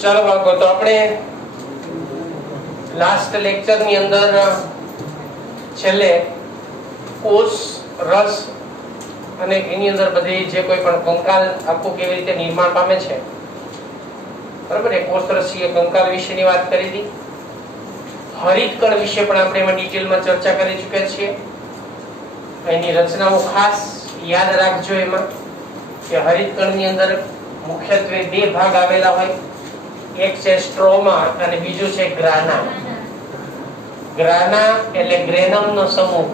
ચાલો બાળકો, તો આપણે લાસ્ટ લેક્ચર ની અંદર છેલ્લે કોષ, રસ અને એની અંદર બધી જે કોઈ પણ કંકાલ આખું કેવી રીતે નિર્માણ પામે છે, બરાબર, એ કોષ રસીય કંકાલ વિશેની વાત કરી હતી. હરિતકણ વિશે પણ આપણે એમાં ડિટેલમાં ચર્ચા કરી ચૂક્યા છીએ. એની રચનાઓ ખાસ યાદ રાખજો એમાં કે હરિતકણની અંદર મુખ્યત્વે બે ભાગ આવેલા હોય. એક છે સ્ટ્રોમા અને બીજું છે ગ્રાના. ગ્રાના એટલે ગ્રેનમ નો સમૂહ,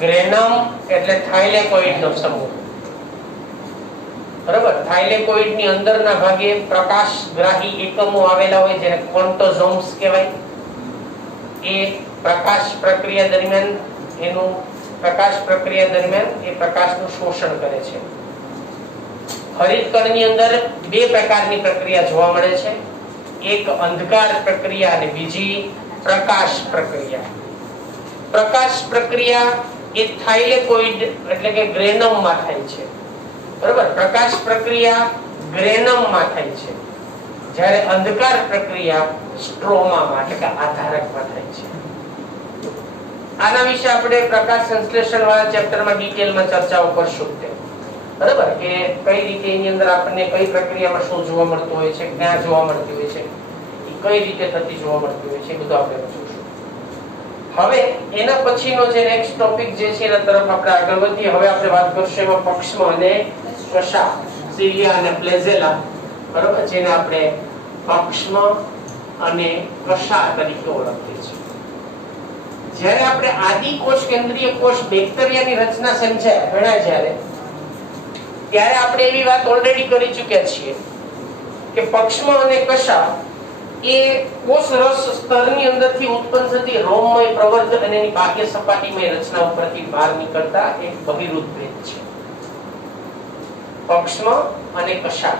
ગ્રેનમ એટલે થાઇલેકોઇડ નો સમૂહ, બરાબર. થાઇલેકોઇડ ની અંદરના ભાગે પ્રકાશગ્રાહી એકમો આવેલા હોય જેને ક્વોન્ટોઝોમ્સ કહેવાય. એ પ્રકાશ પ્રક્રિયા દરમિયાન એ પ્રકાશનું શોષણ કરે છે. હરિતકણની અંદર બે પ્રકારની પ્રક્રિયા જોવા મળે છે. એક અંધકાર પ્રક્રિયા અને બીજી પ્રકાશ પ્રક્રિયા. પ્રકાશ પ્રક્રિયા એ થાઇલેકોઇડ એટલે કે ગ્રેનમ માં થાય છે, બરાબર. પ્રકાશ પ્રક્રિયા ગ્રેનમ માં થાય છે, જ્યારે અંધકાર પ્રક્રિયા સ્ટ્રોમા માં એટલે કે આધારક માં થાય છે. આના વિશે આપણે પ્રકાશ સંશ્લેષણ વાળા ચેપ્ટરમાં ડિટેલમાં ચર્ચાઓ કરશું, બરાબર, કે કઈ રીતે એની અંદર આપણને કઈ પ્રક્રિયામાં શું જોવા મળતું હોય છે, ક્યાં જોવા મળતી હોય છે, કઈ રીતે થતી જોવા મળતી હોય છે, એ બધું આપણે જોઈશું. હવે એના પછીનો જે નેક્સ્ટ ટોપિક જે છે એના તરફ આપણે આગળ વધીએ. હવે આપણે વાત કરશું એમાં પક્ષમ અને કશા, સિલિયા અને ફ્લેજેલા, બરાબર, જેને આપણે પક્ષમ અને કશા તરીકે ઓળખીએ છીએ. જ્યારે આપણે આદિ કોષ, કેન્દ્રીય કોષ, બેક્ટેરિયાની રચના સમજાય ભણ્યા જ્યારે, ત્યારે આપણે એવી વાત ઓલરેડી કરી ચૂક્યા છીએ કે પક્ષમ અને કશા એ કોષ રસ સ્તરની અંદરથી ઉત્પન્ન થતી રોમમય પ્રવર્ત અને એની બાહ્ય સપાટીમય રચના ઉપરથી બહાર નીકળતા એક બહિર્ભૂત ભેદ છે. પક્ષમ અને કશા,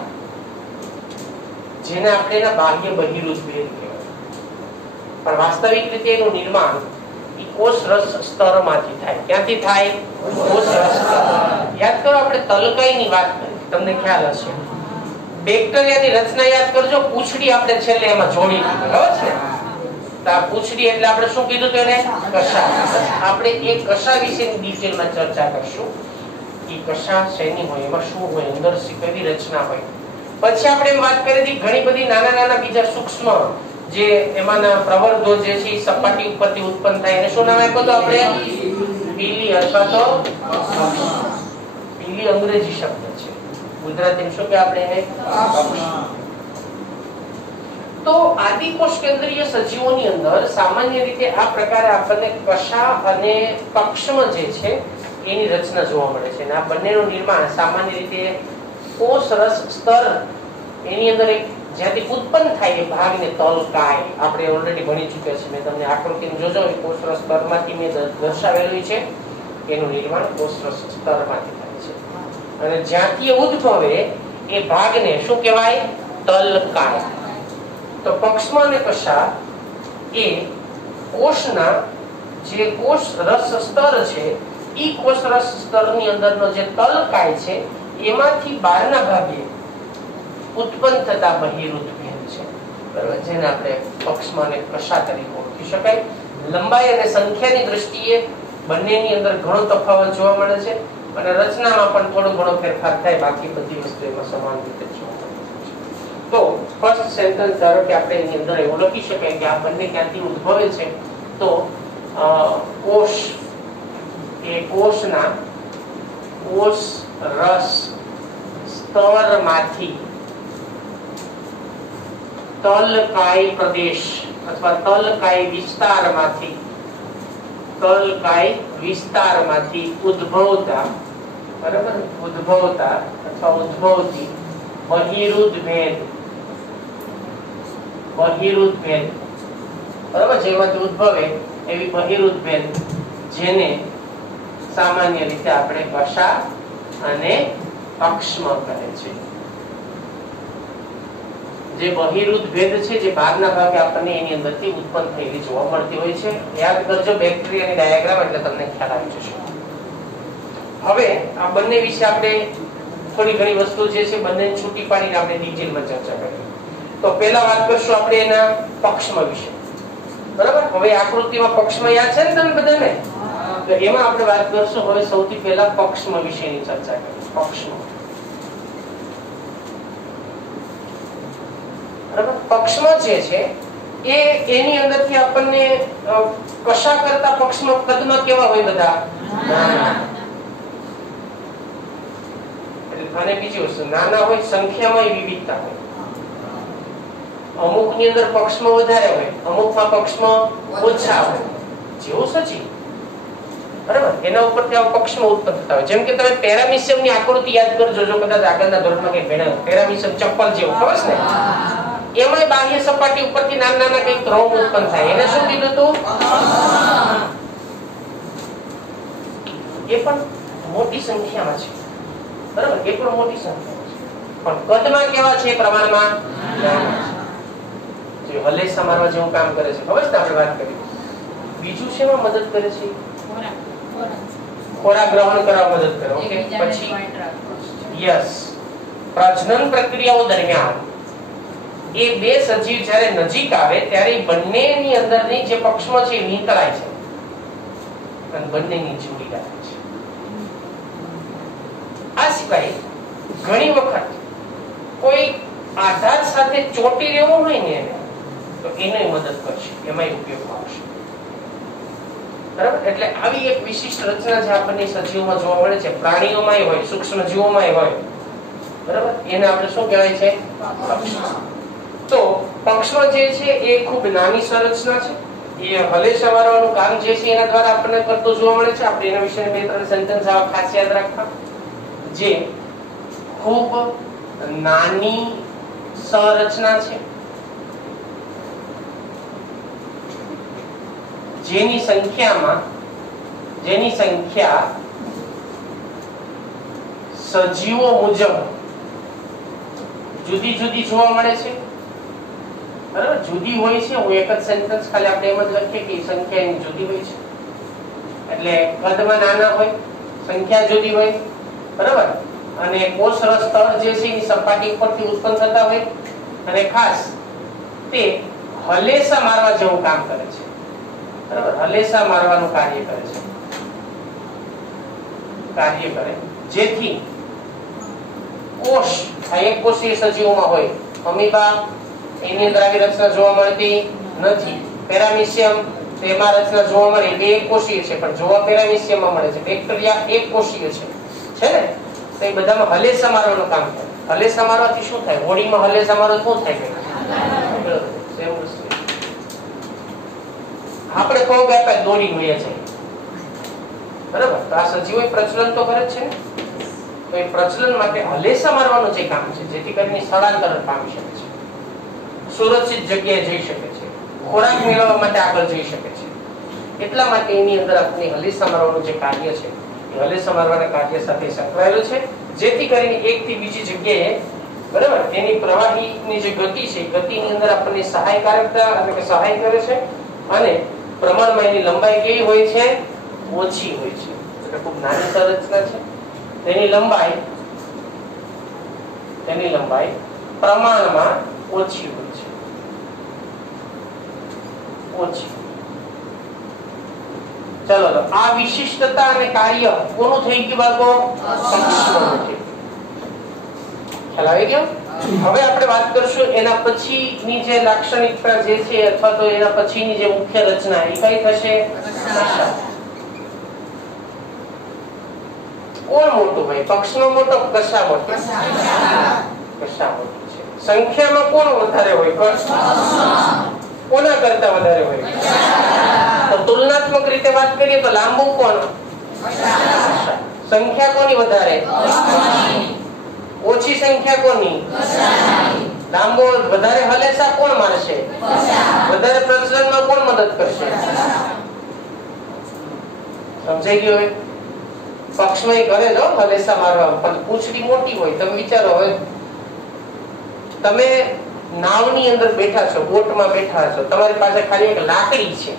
જેને આપણે એના બાહ્ય બહિર્ભૂત ભેદ કહેવાય, પણ વાસ્તવિક રીતે એનું નિર્માણ કોષ રસ સ્તરમાંથી થાય. ક્યાંથી થાય? કોષ રસ સ્તર. યાદ કરો, આપણે તલકાઈની વાત કરી, તમને ખ્યાલ હશે. બેક્ટેરિયાની રચના યાદ કરજો. પૂંછડી આપણે છેલ્લે એમાં જોડી દીધી, ખબર છે? તો આ પૂંછડી એટલે આપણે શું કીધું તો એને કશા. આપણે એ કશા વિશેની ડિટેલમાં ચર્ચા કરશું. એ કશા શેની હોય, એમાં શું હોય, અંદર કેવી રચના હોય. પછી આપણે એમ વાત કરી હતી ઘણી બધી નાના નાના બીજા સૂક્ષ્મ જે એમાંના પ્રવર્ધો જે છે એ સપાટી ઉપરથી ઉત્પન્ન થાય એને શું નામ આપ્યું તો આપણે? પીલી અથવા તો પીલી અંગ્રેજી શબ્દ છે, ગુજરાતીમાં શું કે આપણે એને? તો આદિકોષ કેન્દ્રીય સજીવોની અંદર સામાન્ય રીતે આ પ્રકારે આપણને કશા અને પક્ષમ જે છે એની રચના જોવા મળે છે. અને આ બંનેનું નિર્માણ સામાન્ય રીતે કોષ રસ સ્તર એની અંદર એક જ્યાંથી ઉત્પન્ન થાય એ ભાગને તલકાય આપણે ઓલરેડી ભણી ચૂક્યા છે. મેં તમને આકૃતિમાં જોજો, એ કોષ રસ સ્તરમાંથી મેં દર્શાવેલું છે. એનું નિર્માણ કોષ રસ સ્તરમાંથી થાય છે. અને જ્યાંથી ઉદ્ભવે એ ભાગને શું કહેવાય? તલકાય. તો પક્ષમ અને કશા એ કોષના જે કોષ રસ સ્તર છે એ કોષ રસ સ્તરની અંદરનો જે તલકાય છે એમાંથી બહારના ભાગે ઉત્પન્ન થતા બહિર્ભૂત ભેદ છે, બરાબર, જેને આપણે પક્ષમ અને કશા તરીકે ઓળખી શકાય. લંબાઈ અને સંખ્યાની દ્રષ્ટિએ બંનેની અંદર ઘણો તફાવત જોવા મળે છે અને રચનામાં પણ થોડો ઘણો ફેરફાર થાય, બાકી બધી વસ્તુ એમાં સમાન રીતે જોવા મળે છે. તો ફર્સ્ટ સેન્ટેન્સ ધારો કે આપણે એની અંદર એવું લખી શકાય કે આ બંને ક્યાંથી ઉદ્ભવે છે. તો કોષ એ કોષના કોષ રસ સ્તરમાંથી તલકાય પ્રદેશ અથવા તલકાય વિસ્તારમાંથી ઉદ્ભવતા, બરાબર, ઉદ્ભવતા અથવા ઉદ્ભવતી બહિર્ભૂત ભેદ, બરાબર, જેમાંથી ઉદ્ભવે એવી બહિર્ભૂત ભેદ જેને સામાન્ય રીતે આપણે કશા અને પક્ષમ કહે છે. જે બહિર્ભૂત ભેદ છે જે બહારના ભાગે આપણને એની અંદરથી ઉત્પન્ન થયેલી જોવા મળતી હોય છે. યાદ કરજો બેક્ટેરિયાની ડાયાગ્રામ, એટલે તમને ખ્યાલ આવી જશે. હવે આ બંને વિશે આપણે થોડી ઘણી વસ્તુ જે છે બંને છૂટી પાડીને આપણે ડિટેલમાં ચર્ચા કરીએ. તો પહેલા વાત કરશું આપણે એના પક્ષમાં વિશે, બરાબર? હવે આકૃતિમાં પક્ષમાં યાદ છે ને તમે બધાને? તો એમાં આપણે વાત કરશું હવે સૌથી પહેલા પક્ષમાં વિશેની ચર્ચા કરીશું. પક્ષમાં, બરાબર? પક્ષમાં જે છે એ એની અંદરથી આપણને કશા કરતા પક્ષમાં કદમાં કેવા હોય બધા? અને બીજી વસ્તુ નાના હોય, સંખ્યામાં વિવિધતા હોય. અમુક ની અંદર પક્ષમાં વધારે હોય, અમુકમાં પક્ષમાં ઓછા હોય. જેવું સચી, બરાબર? એના ઉપરથી આવા પક્ષમાં ઉત્પન્ન થતા હોય. જેમ કે તમે પેરામિશિયમ ની આકૃતિ યાદ કરજો, જો કદાચ આગળના ધોરણમાં કઈ ભણ્યા. પેરામિશિયમ ચપ્પલ જેવું, ખબર છે ને? એમાં બાહ્ય સપાટી ઉપરથી નાના નાના કઈક રોગ ઉત્પન્ન થાય. એને શું કીધું હતું? એ પણ મોટી સંખ્યામાં છે, બરાબર? એ પણ મોટી સંખ્યામાં છે, પણ કદમાં કેવા છે? પ્રમાણમાં જે હલેસા મારવા જેવું કામ કરે છે, ખબર છે? આપણે વાત કરી. બીજું શેમાં મદદ કરે છે? ખોરાક ગ્રહણ કરવા મદદ કરે. ઓકે, પછી યસ, પ્રજનન પ્રક્રિયાઓ દરમિયાન એ બે સજીવ જ્યારે નજીક આવે ત્યારે બંનેની અંદરની જે પક્ષમાં છે નીકળાય છે અને બંનેની જોડી રાખે છે. આ સિવાય ઘણી વખત કોઈ આધાર સાથે ચોટી રહેવું હોય ને તો એને મદદ કરશે, એમાં ઉપયોગ આવશે, બરાબર? એટલે આવી એક વિશિષ્ટ રચના જે આપણને સજીવોમાં જોવા મળે છે, પ્રાણીઓમાં હોય, સૂક્ષ્મ જીવોમાં હોય, બરાબર? એને આપણે શું કહેવાય છે? પક્ષ. તો પક્ષમાં જે છે એ ખૂબ નાની સંરચના છે. એ હલેસા મારવાનું કામ જે છે એના દ્વારા આપણને કરતો જોવા મળે છે. આપણે એના વિશે બે ત્રણ સેન્ટેન્સ આવા ખાસ યાદ રાખવા. જે ખૂબ નાની સંરચના છે, જેની સંખ્યા સજીવો મુજબ જુદી જુદી જોવા મળે છે, બરાબર? જુદી હોય છે. હું એક જ સેન્ટેન્સ ખાલી આપણે એમ જ લખીએ કે સંખ્યા એની જુદી હોય છે, એટલે કદમાં નાના હોય, સંખ્યા જુદી હોય, બરાબર? અને કોષરસ સ્તર જે છે એની સપાટી ઉપરથી ઉત્પન્ન થતા હોય, અને ખાસ તે હલેસા મારવા જેવું કામ કરે છે, બરાબર? હલેસા મારવાનું કાર્ય કરે જેથી કોષ, આ એક કોષીય સજીવોમાં હોય. અમીબા એની અંદર આવી રચના જોવા મળતી નથી. પેરામિશિયમ તેમાં રચના જોવા મળે, બે એક કોષીય છે, પણ જોવા પેરામિશિયમમાં મળે છે. બેક્ટેરિયા એક કોષીય છે ને? તો એ બધામાં હલેસા મારવાનું કામ કરે. હલેસા મારવાથી શું થાય? હોડીમાં હલેસા મારવા શું થાય? આપણે પગ આપ્યા દોડી વયા જાય, બરાબર? તો આ સજીવો પ્રચલન તો કરે છે ને, તો એ પ્રચલન માટે હલેસા મારવાનું જે કામ છે, જેથી કરીને સ્થળાંતર પામી શકે છે, સુરક્ષિત જગ્યાએ જઈ શકે છે, ખોરાક મેળવવા માટે આગળ જઈ શકે છે. એટલા માટે એની અંદર આપણે હલેસા મારવાનું જે કાર્ય છે એ હલેસા મારવાના કાર્ય સાથે સંકળાયેલું છે, જેથી કરીને એક થી બીજી જગ્યાએ, બરાબર, એની પ્રવાહીની જે ગતિ છે એ ગતિની અંદર આપણને સહાયકારકતા એટલે કે સહાય કરે છે. અને પ્રમાણમાં એની લંબાઈ કેવી હોય છે? ઓછી હોય છે. એટલે ખૂબ નાની સંરચના છે. તેની લંબાઈ પ્રમાણમાં ઓછી હોય છે, ઓછી. ચલો, તો આ વિશિષ્ટતા અને કાર્ય કોનું થઈ ગયું બાળકો? પક્ષનું થઈ. ખ્યાલ આવી ગયો? હવે આપણે વાત કરશું એના પછીની જે લાક્ષણિકતા જે છે, અથવા તો એના પછીની જે મુખ્ય રચના એ કઈ થશે? કોણ મોટું ભાઈ? પક્ષનો મોટો? કશા મોટો? કશા મોટો છે. સંખ્યામાં કોણ વધારે હોય? કોના કરતા વધારે હોય? તો તુલનાત્મક રીતે વાત કરીએ તો લાંબુ કોણ? સંખ્યા કોની વધારે? ઓછી સંખ્યા કોની? લાંબો વધારે હલેસા કોણ મારશે? વધારે પ્રચલનમાં કોણ મદદ કરશે? સમજાઈ ગયું? પક્ષમાં કરે જો હલેસા મારવા, પણ પૂંછડી મોટી હોય. તમે વિચારો, હવે તમે નાવની અંદર બેઠા છો, બોટમાં બેઠા છો, તમારી પાસે ખાલી એક લાકડી છે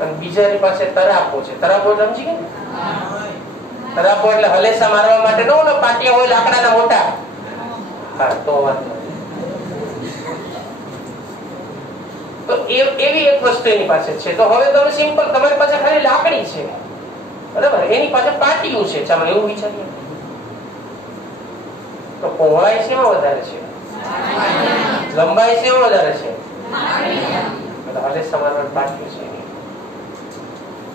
અને બીજાની પાસે તરાપો છે. તરાપો સમજી ગયા? તરાપો એટલે હલેસા મારવા માટે નો ઓલો પાટિયા હોય લાકડાના મોટા. હા, તો વાત તો એવી એક વસ્તુ એની પાસે છે. તો હવે તમે સિમ્પલ, તમારી પાસે ખાલી લાકડી છે, બરાબર, એની પાસે પાટિયું છે, ચાલો એવું વિચારીએ તો પહોળાઈ શેમાં વધારે છે, લંબાઈ શેમાં વધારે છે, એટલે સમાન પાટિયું છે,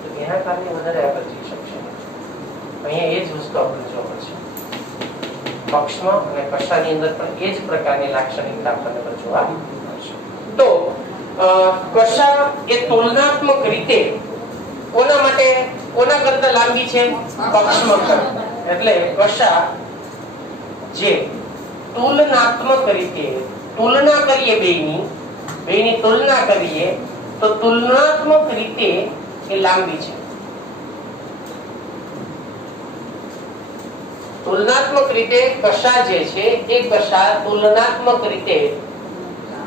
તો એના કારણે વધારે આગળ જઈ શકશે. અહીંયા એ જ વસ્તુ આપણે જોવા મળશે પક્ષમાં અને કશાની અંદર પણ એ જ પ્રકારની લાક્ષણિકતા આપણને જોવા મળશે. તો કશા એ તુલનાત્મક રીતે કોના માટે, કોના કરતા લાંબી છે, પક્ષમાં કરતા. એટલે કશા જે તુલનાત્મક રીતે તુલના કરીએ, બેની તુલના કરીએ તો તુલનાત્મક રીતે એ લાંબી છે. તુલનાત્મક રીતે કશા જે છે એ કશા તુલનાત્મક રીતે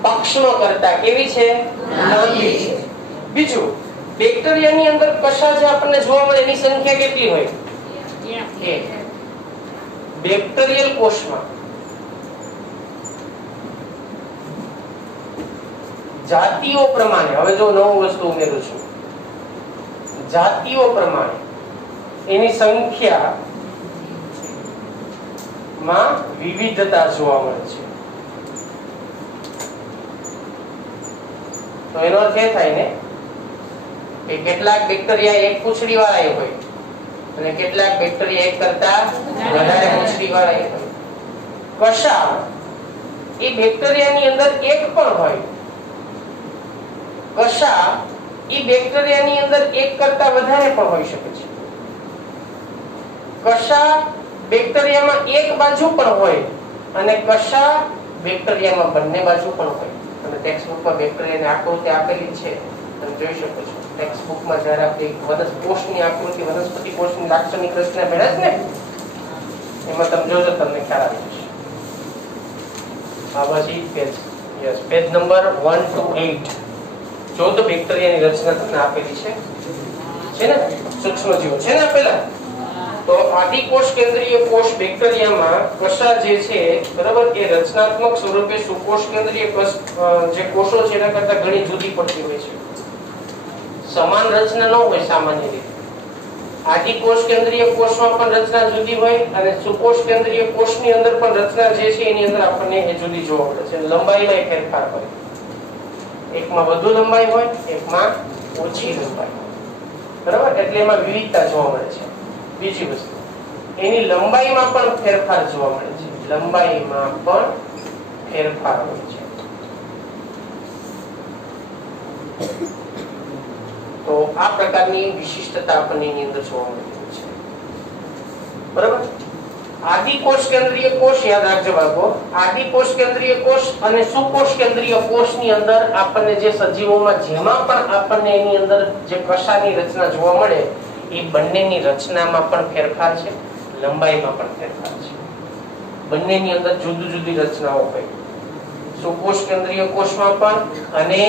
પક્ષમાં કરતા કેવી છે, લાંબી છે. બીજું, બેક્ટેરિયાની અંદર કશા જે આપણને જોવા મળે એની સંખ્યા કેટલી હોય, એક. બેક્ટેરિયલ કોષમાં જાતિઓ પ્રમાણે, હવે જો નવું વસ્તુ ઉમેરું છું, જાતિઓ પ્રમાણે એની સંખ્યા માં વિવિધતા જોવા મળે છે. તો એનો અર્થ એ થાય ને કે કેટલાક બેક્ટેરિયા એક પૂંછડી વાળા હોય અને કેટલાક બેક્ટેરિયા એક કરતા વધારે પૂંછડી વાળા હોય. કશા એ બેક્ટેરિયાની અંદર એક પણ હોય, કશા એ બેક્ટેરિયાની અંદર એક કરતા વધારે પણ હોઈ શકે છે. કશા બેક્ટેરિયામાં એક બાજુ પણ હોય અને કશા બેક્ટેરિયામાં બંને બાજુ પણ હોય. તમે ટેક્સ્ટબુકમાં બેક્ટેરિયાની આકૃતિ આપેલી છે, તમે જોઈ શકો છો. ટેક્સ્ટબુકમાં જ્યારે આપણે વનસ્પતિ આકૃતિ, વનસ્પતિ કોષની લાક્ષણિક રચના ભેળે છે ને, એમાં તમે જોજો, તમને ખ્યાલ આવી જશે. આ પછી પેજ નંબર 1 to 8 14 બેક્ટેરિયાની રચના તમને આપેલી છે ને, સૂક્ષ્મજીવો છે ને આપેલા. તો આદિકોષ કેન્દ્રીય કોષ બેક્ટેરિયામાં કશા જે છે, બરાબર, એ રચનાત્મક સ્વરૂપે સુકોષ કેન્દ્રીય જે કોષો છે એના કરતા ઘણી જુદી પડતી હોય છે. સમાન રચના ન હોય સામાન્ય રીતે. આદિકોષ કેન્દ્રીય કોષમાં પણ રચના જુદી હોય અને સુકોષ કેન્દ્રીય કોષની અંદર પણ રચના જે છે એની અંદર આપણને એ જુદી જોવા મળે છે. લંબાઈમાં ફેરફાર હોય, એકમાં વધુ લંબાઈ હોય, એકમાં ઓછી લંબાઈ હોય, બરાબર, એટલે એમાં વિવિધતા જોવા મળે છે. બીજી વસ્તુ, એની લંબાઈમાં પણ ફેરફાર જોવા મળે છે. લંબાઈમાં પણ ફેરફાર હોય છે. તો આ પ્રકારની વિશિષ્ટતા આપણને એની અંદર જોવા મળતી છે, બરાબર. આદિકોષ કેન્દ્રીય કોષ યાદ રાખજો બાળકો. આદિકોષ કેન્દ્રીય કોષ અને સુકોષ કેન્દ્રીય કોષની અંદર આપણને જે સજીવોમાં જેમાં પણ આપણને એની અંદર જે કશાની રચના જોવા મળે એ બંનેની રચનામાં પણ ફેરફાર છે, લંબાઈમાં પણ ફેરફાર છે. બંનેની અંદર જુદી જુદી રચનાઓ હોય, સુકોષ કેન્દ્રીય કોષમાં પણ અને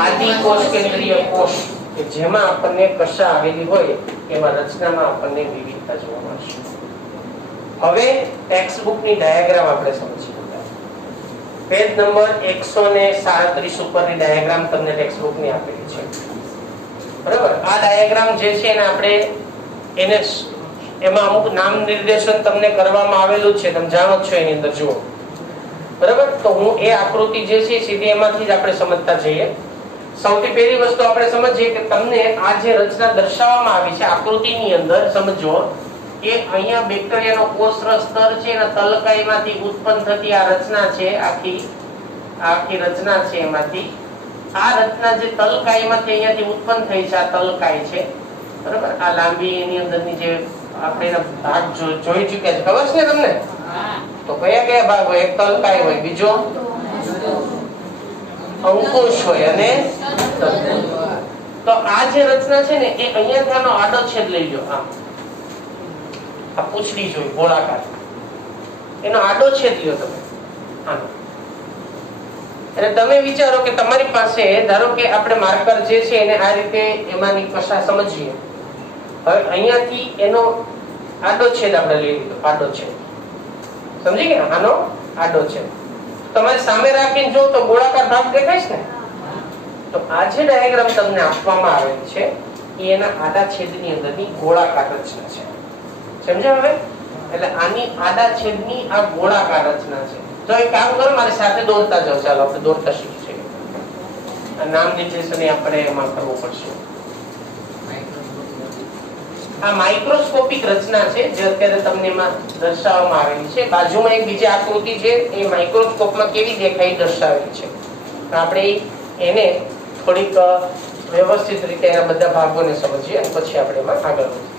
આદિકોષ કેન્દ્રીય કોષ કે જેમાં આપણને કશા આવેલી હોય એમાં રચનામાં આપણને વિવિધતા જોવા મળશે. હવે ટેક્સ્ટબુકની ડાયાગ્રામ આપણે સમજીએ. પેજ નંબર 137 ઉપરની ડાયાગ્રામ તમને ટેક્સ્ટબુકની આપેલી છે, બરાબર. આ ડાયાગ્રામ જે છે એને આપણે એમાં અમુક નામ નિર્દેશન તમને કરવામાં આવેલું છે, તમે જાણો છો એની અંદર જુઓ, બરાબર. તો હું એ આકૃતિ જે છે સીધી એમાંથી જ આપણે સમજતા જઈએ. સૌથી પહેલી વસ્તુ આપણે સમજીએ કે તમને આ જે રચના દર્શાવવામાં આવી છે આકૃતિની અંદર, સમજો કે અહીંયા બેક્ટેરિયાનો કોષરસ સ્તર છે અને તલકાઈમાંથી ઉત્પન્ન થતી આ રચના છે, આખી રચના છે. એમાંથી આ રચના જે તલકાઈમાંથી અહીંયાથી ઉત્પન્ન થઈ છે, આ તલકાઈ છે, બરાબર. આ લાંબી એની અંદરની જે આપણે એના ભાગ જોઈ ચૂક્યા છે, ખબર છે તમને? તો કયા કયા ભાગ હોય? એક તલકાઈ હોય, બીજો અંકુશ હોય અને તો આ જે રચના છે ને એ અહીંયાથી આનો આડો છેદ લઈ લો. આ પૂંછડી જોઈ ગોળાકાર, એનો આડો છેદ લ્યો તમે આનો. અને તમે વિચારો કે તમારી પાસે, ધારો કે આપણે માર્કર જે છે એને આ રીતે એમાંની કશા સમજીએ. હવે અહીંયાથી એનો આડો છેદ આપણે લઈ લીધો, આડો છેદ, સમજી ગયા? આનો આડો છેદ તમારી સામે રાખીને જો તો ગોળાકાર ભાગ દેખાય છે ને, તો આ જે ડાયાગ્રામ તમને આપવામાં આવેલ છે એ એના આડા છેદની અંદરની ગોળાકાર રચના છે. સમજાય હવે? એટલે આની આડા છેદની આ ગોળાકાર રચના છે. તો એક કામ કરો, મારી સાથે દોરતા જાઓ. ચાલો આપણે દોરતા શીખીએ. આ નામ નિર્દેશન આપણે એમાં કરવું પડશે. આ માઇક્રોસ્કોપિક રચના છે જે અત્યારે તમને એમાં દર્શાવવામાં આવેલી છે. બાજુમાં એક બીજી આકૃતિ છે, એ માઇક્રોસ્કોપમાં કેવી દેખાય દર્શાવેલી છે. આપણે એને થોડીક વ્યવસ્થિત રીતે એના બધા ભાગોને સમજીએ અને પછી આપણે એમાં આગળ વધીએ.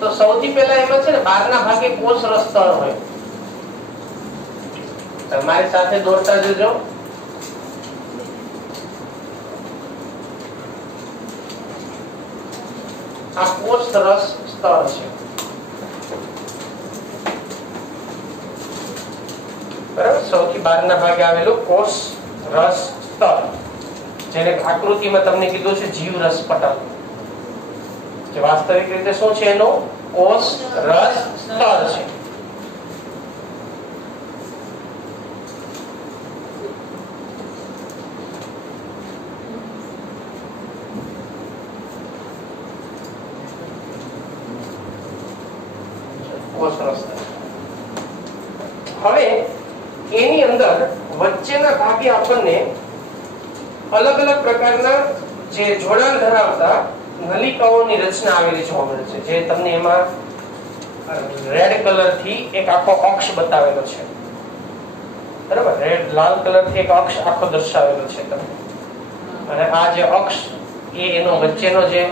તો સૌથી પહેલા એમાં છે ને બહારના ભાગે કોષ રસ્તર હોય. તમારી સાથે દોરતા જજો. આ કોષ રસ સ્તર છે. બરાબર, સૌથી બહારના ભાગે આવેલું કોષ રસ સ્તર, જેને આકૃતિમાં તમને કીધું છે જીવ રસ પટલ. જે વાસ્તવિક રીતે શું છે એનો કોષ રસ સ્તર છે. કોષ રસ સ્તર. હવે એની અંદર વચ્ચેના ભાગે આપણને અલગ અલગ પ્રકારના જે જોડાણ ધરાવતા નલિકાઓની રચના આવેલી જોવા મળે છે. જે તમને એમાં રેડ કલર થી એક આખો અક્ષ બતાવેલો છે. બરાબર, રેડ લાલ કલર થી એક અક્ષ આખો દર્શાવેલો છે તમને. અને આ જે અક્ષ એ એનો વચ્ચેનો જે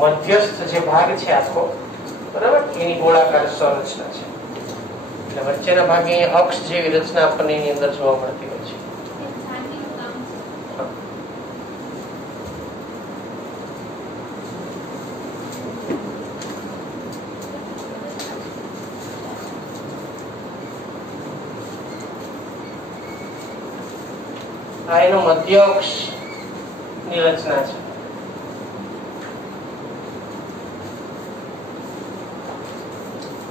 મધ્યસ્થ જે ભાગ છે આખો, બરાબર, એની ગોળાકાર સંરચના છે. એટલે વચ્ચેના ભાગે અક્ષ જેવી રચના આપણને એની અંદર જોવા મળતી હોય છે. આ એનો મધ્ય અક્ષ ની રચના છે.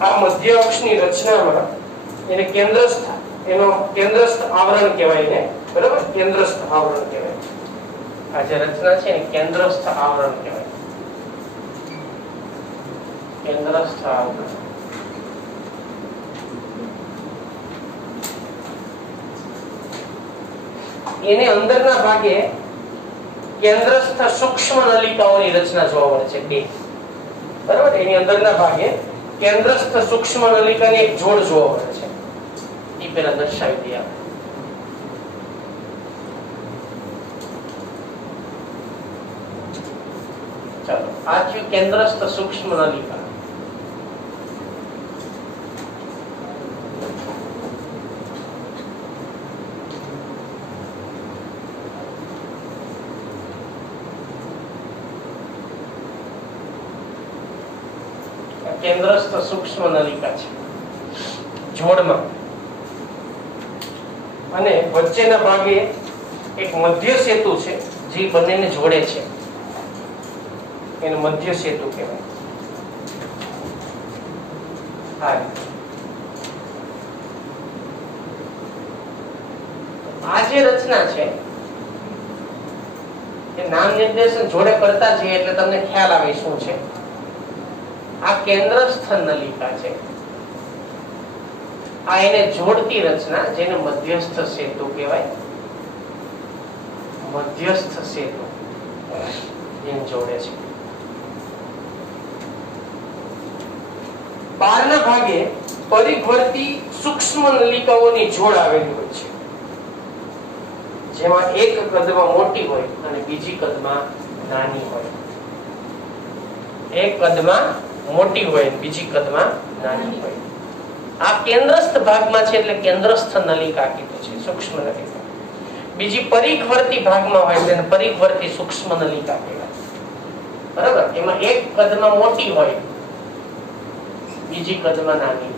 આ મધ્ય અક્ષની રચનામાં એને કેન્દ્રસ્થ આવરણ કહેવાય ને. બરાબર, કેન્દ્રસ્થ આવરણ કહેવાય. આ જે રચના છે ને કેન્દ્રસ્થ આવરણ કહેવાય. કેન્દ્રસ્થ આવરણ. એને અંદરના ભાગે કેન્દ્રસ્થ સૂક્ષ્મ નલિકાઓની રચના જોવા મળે છે. બે, બરાબર, એની અંદરના ભાગે કેન્દ્રસ્થ સૂક્ષ્મ નલિકાની એક જોડ જોવા મળે છે. એ પેલા દર્શાવી દઈએ આપણે. ચાલો, આ થયું કેન્દ્રસ્થ સૂક્ષ્મ નલિકા. કેન્દ્રસ્થ સૂક્ષ્મ નલિકા છે જોડમાં. અને વચ્ચેના ભાગે એક મધ્ય સેતુ છે જે બંનેને જોડે છે. એને મધ્ય સેતુ કહેવાય. આ જે રચના છે એ નામ નિર્દેશન જોડે કરતા જઈએ એટલે તમને ખ્યાલ આવે શું છે. આ કેન્દ્રસ્થ નલિકા છે. આ એને જોડતી રચના જેને મધ્યસ્થ સેતુ કહેવાય. મધ્યસ્થ સેતુ એને જોડે છે. બહારના ભાગે પરિઘવર્તી સૂક્ષ્મ નલિકાઓની જોડ આવેલી હોય છે, જેમાં એક કદમાં મોટી હોય અને બીજી કદમાં નાની હોય. એક કદમાં મોટી હોય બીજી કદમાં નાની હોય. આ કેન્દ્રસ્થ ભાગમાં છે એટલે કેન્દ્રસ્થ નલિકા કીધું છે, સૂક્ષ્મ નલિકા. બીજી પરિઘવર્તી ભાગમાં હોય એટલે પરિઘવર્તી સૂક્ષ્મ નલિકા કહેવાય. બરાબર, એમાં એક કદમાં મોટી હોય બીજી કદમાં નાની હોય.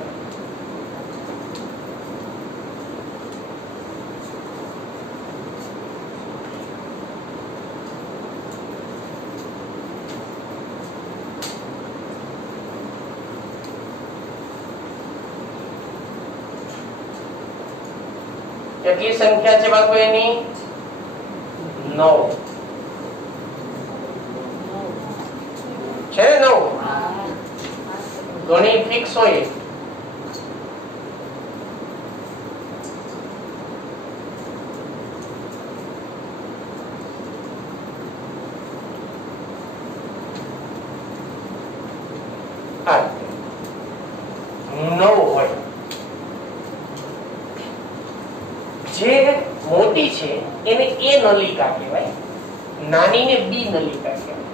કેટલી સંખ્યા છે બાળકો એની? 9 છે ને 9 ગણી ફિક્સ હોય જે મોટી છે એને એ નલિકા કહેવાય, નાની ને બી નલિકા કહેવાય.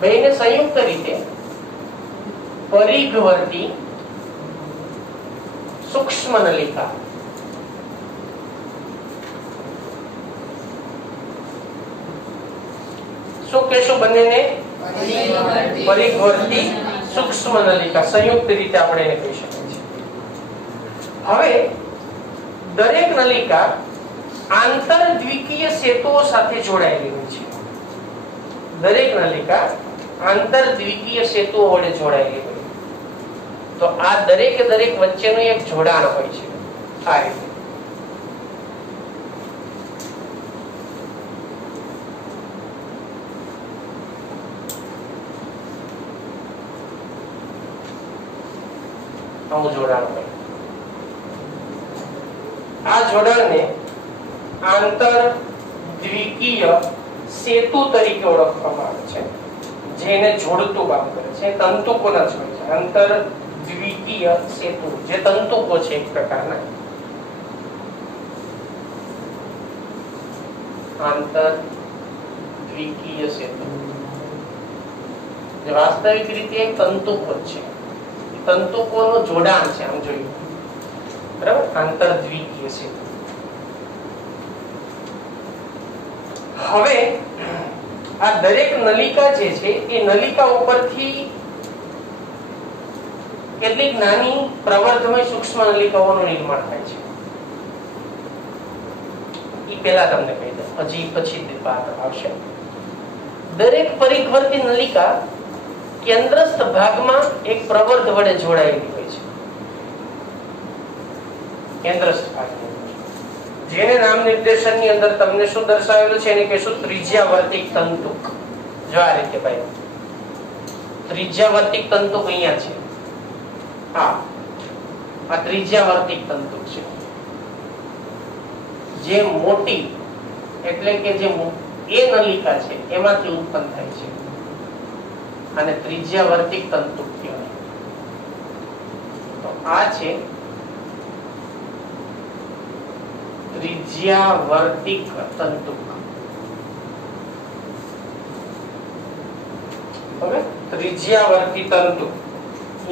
બેને સંયુક્ત રીતે પરિઘવર્તી સૂક્ષ્મ નલિકા શું કહેશું? બંનેને પરિઘવર્તી સૂક્ષ્મ નલિકા સંયુક્ત રીતે આપણે એને કહી શકીએ છીએ. હવે દરેક નલિકા આંતરદ્વિકીય સેતુઓ સાથે જોડાયેલી હોય છે. દરેક નલિકા આંતરદ્વિકીય સેતુઓ વડે જોડાયેલી હોય. તો આ દરેકે દરેક વચ્ચેનું એક જોડાણ હોય છે. આ રીતે આવું જોડાણ હોય. આ જોડાણને આંતરદ્વિકીય સેતુ તરીકે ઓળખવામાં આવે છે, જેને જોડતું કામ કરે છે. તંતુકોના જ હોય છે. આંતરદ્વિકીય સેતુ જે તંતુકો છે એક પ્રકારના. આંતરદ્વિકીય સેતુ જે વાસ્તવિક રીતે એક તંતુકો છે. તંતુકોનું જોડાણ છે. આમ જોઈએ બરાબર, આંતરદ્વિકીય સેતુ. હવે આ દરેક નલિકા જે છે એ નલિકા ઉપરથી કેટલીક નાની પ્રવર્ધમય સૂક્ષ્મ નલિકાઓનું નિર્માણ થાય છે. એ પહેલા તમને કહી દઉં, હજી પછી વાત આવશે. દરેક પરિઘવર્તી નલિકા કેન્દ્રસ્થ ભાગમાં એક પ્રવર્ધ વડે જોડાયેલી હોય છે. કેન્દ્રસ્થ ભાગ જેને નામ નિર્દેશનની અંદર તમને શું દર્શાવેલું છે એને કહેશું ત્રિજ્યાવર્તિક તંતુક. જો આ રીતે ભાઈ ત્રિજ્યાવર્તિક તંતુક અહીંયા છે. હા, આ ત્રિજ્યાવર્તિક તંતુક છે. જે મોટી એટલે કે જે એ નલિકા છે એમાંથી ઉત્પન્ન થાય છે અને ત્રિજ્યાવર્તિક તંતુક કહેવાય. તો આ છે ત્રિજ્યાવર્તિક તંતુક. હવે ત્રિજ્યાવર્તી તંતુક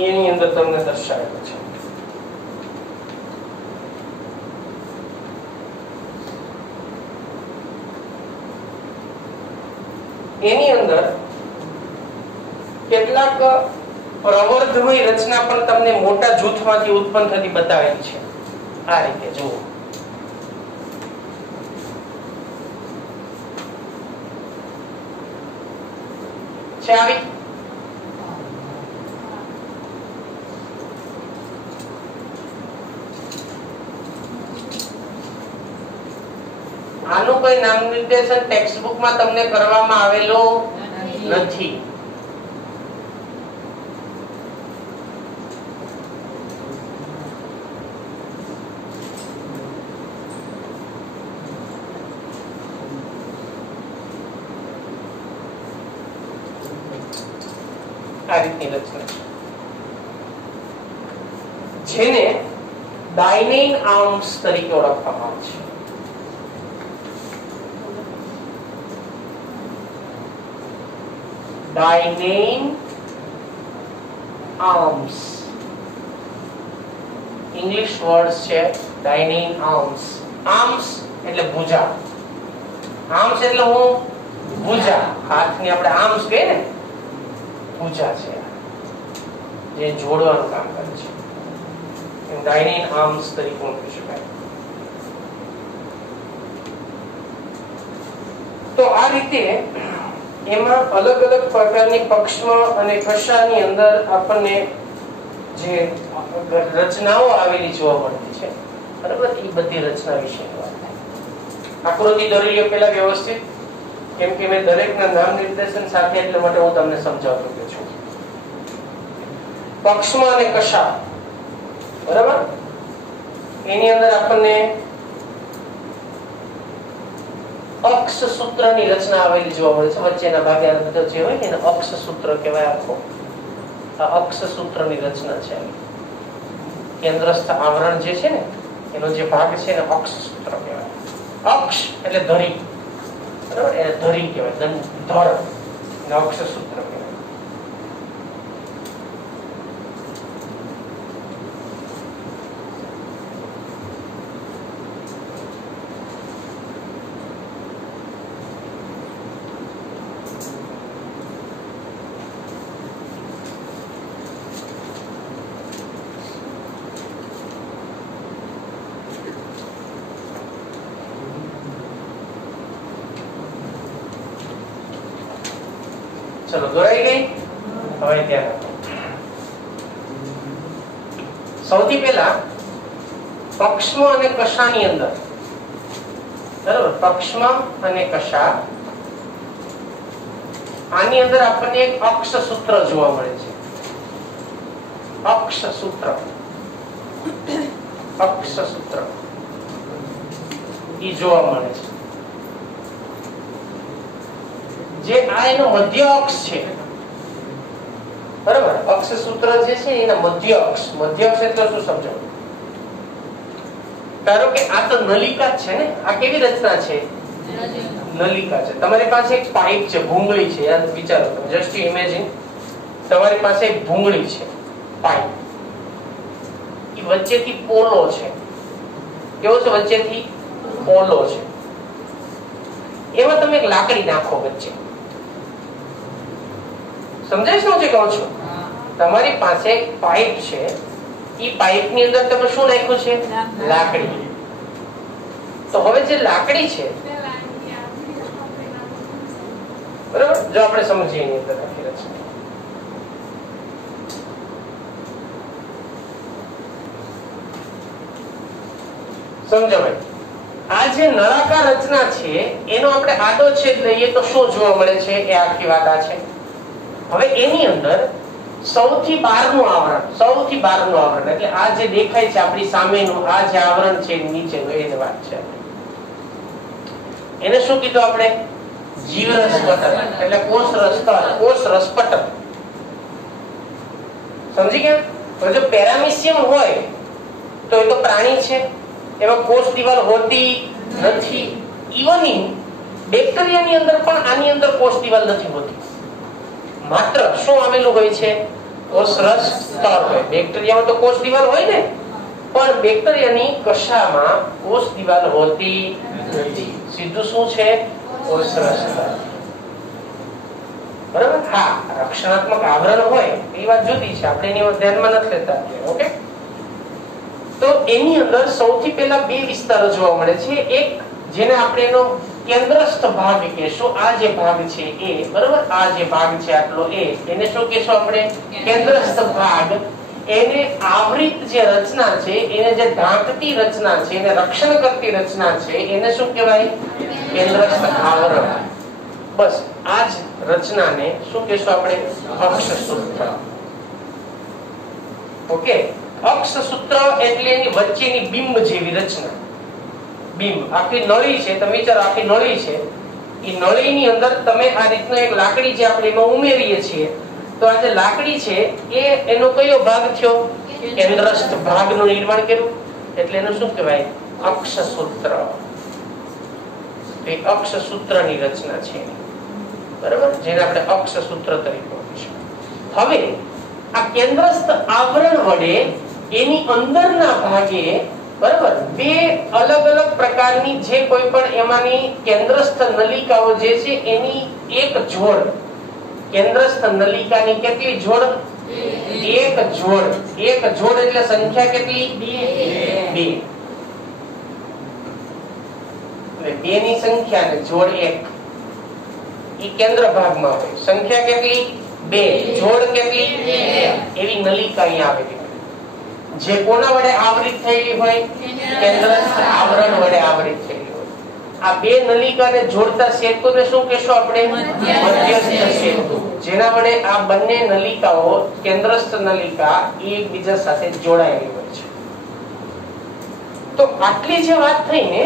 એની અંદર તમને દર્શાવેલું છે. એની અંદર કેટલાક પ્રવર્ધમય રચના પણ તમને મોટા જૂથમાંથી ઉત્પન્ન થતી બતાવેલી છે. આ રીતે જુઓ. છે આવી આનું કોઈ નામ નિર્દેશન ટેક્સ્ટ બુકમાં તમને કરવામાં આવેલો નથી. આ રીતની રચના જેને ડાયનેઇન આર્મ્સ તરીકે ઓળખવામાં આવે છે. ડાયનેઇન આર્મ્સ ઇંગ્લિશ વર્ડ છે. ડાયનેઇન આર્મ્સ. આર્મ્સ એટલે ભુજા. આર્મ્સ એટલે હું ભુજા. હાથની આપણે આર્મ્સ કહીએ ને, ભુજા છે જે જોડવાનું કામ કરે છે. ડાયનેઇન આર્મ્સ તરીકે ઓળખી શકાય. તો આ રીતે એમાં અલગ અલગ પ્રકારની પક્ષમાં અને કશાની અંદર આપણને જે રચનાઓ આવેલી જોવા મળતી છે, બરાબર, એ બધી રચના વિશે વાત થાય. આકૃતિ દોરી લો પહેલા વ્યવસ્થિત, કેમ કે મેં દરેકના નામ નિર્દેશન સાથે એટલે માટે હું તમને સમજાવતો છું. પક્ષમાં અને કશા, બરાબર, એની અંદર આપણને અક્ષ સૂત્રની રચના આવેલી જોવા મળે છે. વચ્ચેના ભાગે બધો જે હોય ને એને અક્ષ સૂત્ર કહેવાય. આખો આ અક્ષ સૂત્રની રચના છે. કેન્દ્રસ્થ આવરણ જે છે ને એનો જે ભાગ છે એને અક્ષ સૂત્ર કહેવાય. અક્ષ એટલે ધરી, બરાબર, એને ધરી કહેવાય, ધર, એને અક્ષ સૂત્ર કહેવાય. ચલો દોરાઈ ગઈ. હવે ધ્યાન રાખો. સૌથી પહેલા પક્ષમાં અને કશાની અંદર, બરાબર, પક્ષમાં અને કશા, આની અંદર આપણને એક અક્ષ સૂત્ર જોવા મળે છે. અક્ષ સૂત્ર, અક્ષ સૂત્ર ઈ જોવા મળે છે. જે આ એનો મધ્ય અક્ષ છે, બરાબર, અક્ષ સૂત્ર જે છે એના મધ્ય અક્ષ એટલે શું સમજો? ધારો કે આ તો નલિકા છે ને, આ કેવી રચના છે? નલિકા છે. તમારી પાસે એક પાઇપ છે, ભૂંગળી છે, યાદ વિચારો તમે, જસ્ટ ઇમેજિન, તમારી પાસે એક ભૂંગળી છે, પાઇપ, એ વચ્ચેથી પોલો છે. કેવો છે? વચ્ચેથી પોલો છે. એમાં તમે એક લાકડી નાખો વચ્ચે. સમજાય શું છે કહું છું? તમારી પાસે એક પાઇપ છે, ઈ પાઇપ ની અંદર તમે શું નાખ્યું છે? લાકડી. તો હવે જે લાકડી છે, બરાબર, જો આપણે સમજીએ એની અંદર આખી રચના. સમજો ભાઈ, આ જે નળાકાર રચના છે એનો આપણે આડો છેદ લઈએ તો શું જોવા મળે છે? એ આખી વાત આ છે. હવે એની અંદર સૌથી બહારનું આવરણ, સૌથી બહારનું આવરણ એટલે આ જે દેખાય છે આપણી સામેનું આ જે આવરણ છે નીચેનું, એની વાત છે. એને શું કીધું આપણે? જીવરસપટલ એટલે કોષ રસપટલ. સમજી ગયા? તો જો પેરામિશિયમ હોય તો એ તો પ્રાણી છે, એમાં કોષ દિવાલ હોતી નથી. ઇવન બેક્ટેરિયાની અંદર પણ આની અંદર કોષ દિવાલ નથી હોતી. માત્ર શું આવેલું હોય છે? કોષરસ સ્તર હોય. બેક્ટેરિયામાં તો કોષ દિવાલ હોય ને, પણ બેક્ટેરિયાની કશામાં કોષ દિવાલ હોતી નથી. સીધું શું છે? કોષરસ સ્તર. બરાબર? હા, રક્ષણાત્મક આવરણ હોય એ વાત જુદી છે, આપણે એની ધ્યાનમાં નથી લેતા. ઓકે, તો એની અંદર સૌથી પહેલા બે વિસ્તારો જોવા મળે છે. એક જેને આપણે એનો કેન્દ્રસ્થ ભાગ કહેશું, આ જે ભાગ છે એ, બરાબર, આ જે ભાગ છે આટલો એ, એને શું કહેશું આપણે? કેન્દ્રસ્થ ભાગ. એને આવૃત જે રચના છે, એને જે ઢાંકતી રચના છે, એને રક્ષણ કરતી રચના છે, એને શું કહેવાય? કેન્દ્રસ્થ આવરણ. બસ આ જ રચનાને શું કહેશું આપણે? અક્ષ સૂત્ર. ઓકે, અક્ષ સૂત્ર એટલે એની વચ્ચેની બિંબ જેવી રચના. બિંબ, આખી નળી છે, તમે વિચારો આખી નળી છે, એ નળીની અંદર તમે આ રીતનો એક લાકડી જે આપણે એમાં ઉમેરીએ છીએ, તો આ જે લાકડી છે એ એનો કયો ભાગ થયો? કેન્દ્રસ્થ ભાગનું નિર્માણ કર્યું, એટલે એનું શું કહેવાય? અક્ષ સૂત્ર. એ અક્ષ સૂત્રની રચના છે, બરાબર, જેને આપણે અક્ષ સૂત્ર તરીકે ઓળખીશું. હવે આ કેન્દ્રસ્થ આવરણ વડે એની અંદરના ભાગે, બરાબર, બે અલગ અલગ પ્રકારની જે કોઈ પણ એમાંની કેન્દ્રસ્થ નલિકાઓ જે છે એની એક જોડ. કેન્દ્રસ્થ નલિકાની કેટલી જોડ? એક જોડ. એક જોડ એટલે સંખ્યા કેટલી? બે. બે ની સંખ્યા ને જોડ એક. એ કેન્દ્ર ભાગમાં હોય. સંખ્યા કેટલી? 2. જોડ કેટલી? 2. એવી નલિકા અહીંયા આવેલી હોય, જે કોના વડે આવૃત થયેલી હોય? કેન્દ્રસ્થ આવરણ વડે આવૃત થયેલી હોય. આ બે નલિકાને જોડતા સેતુને શું કહેશું આપણે? મધ્યસ્થ સેતુ. જેના વડે આ બંને નલિકાઓ, કેન્દ્રસ્થ નલિકા એકબીજા સાથે જોડાયેલી હોય છે. તો આટલી જે વાત થઈ ને,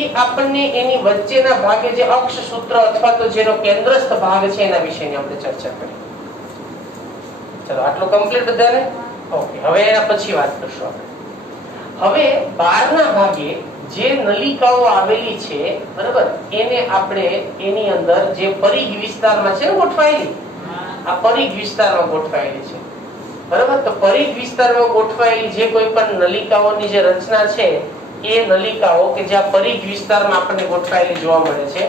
એ આપણને એની વચ્ચેના ભાગે જે અક્ષ સૂત્ર અથવા તો જેનો કેન્દ્રસ્થ ભાગ છે એના વિશેની આપણે ચર્ચા કરી. ચલો આટલું કમ્પ્લીટ બધાને? ઓકે, હવે એના પછી વાત કરશું આપણે. હવે બહારના ભાગે જે નલિકાઓ આવેલી છે, બરાબર, એને આપણે એની અંદર જે પરિઘ વિસ્તારમાં છે ને ગોઠવાયેલી, આ પરિઘ વિસ્તારમાં ગોઠવાયેલી છે, બરાબર. તો પરિઘ વિસ્તારમાં ગોઠવાયેલી જે કોઈ પણ નલિકાઓની જે રચના છે, એ નલિકાઓ કે જે આ પરિઘ વિસ્તારમાં આપણને ગોઠવાયેલી જોવા મળે છે,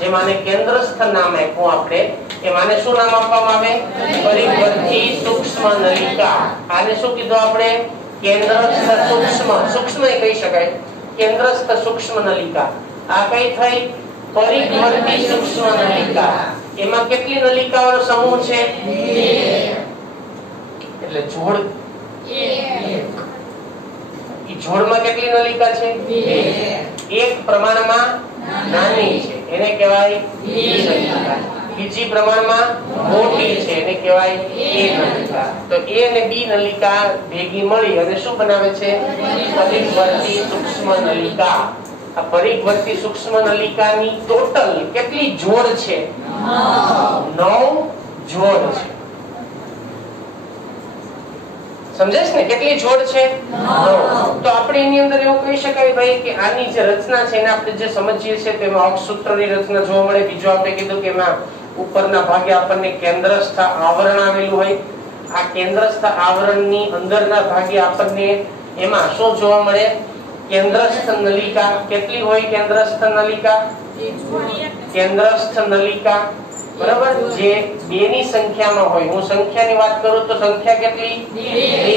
જેમાંને કેન્દ્રસ્થ નામ આપ્યું આપણે, એમાંને શું નામ આપવામાં આવે? પરિઘવર્તી સૂક્ષ્મ નલિકા. આને શું કીધું આપણે? કેન્દ્રસ્થ સૂક્ષ્મ. સૂક્ષ્મ એ કહી શકાય, કેન્દ્રસ્થ સૂક્ષ્મ નલિકા. આ કઈ થઈ? પરિઘવર્તી સૂક્ષ્મ નલિકા. એમાં કેટલી નલિકાઓનો સમૂહ છે? 2. એટલે જોડ 1. ઈ જોડમાં કેટલી નલિકા છે? 2. એક પ્રમાણમાં નાની છે, એને કહેવાય નલિકા. બીજી પ્રમાણમાં મોટી છે, એને કહેવાય નલિકા. તો A અને B નલિકા ભેગી મળી અને શું બનાવે છે? પરિઘવર્તી સૂક્ષ્મ નલિકા. આ પરિઘવર્તી સૂક્ષ્મ નલિકાની ટોટલ કેટલી જોડ છે? 9 જોડ છે. સમજાય છે ને? કેટલી જોડ છે? 9. તો આપણે એની અંદર એવું કહી શકાય ભાઈ કે આની જે રચના છે એને આપણે જે સમજીએ છીએ તેમાં અક્ષસૂત્રની રચના જોવા મળે. બીજું આપણે કીધું કે એમાં ઉપરના ભાગે આપણને કેન્દ્રસ્થ આવરણ આવેલું હોય. આ કેન્દ્રસ્થ આવરણની અંદરના ભાગે આપણને એમાં શું જોવા મળે? કેન્દ્રસ્થ નલિકા. કેટલી હોય કેન્દ્રસ્થ નલિકા? કેન્દ્રસ્થ નલિકા, બરાબર, જે 2 ની સંખ્યામાં હોય. હું સંખ્યાની વાત કરું તો સંખ્યા કેટલી? 2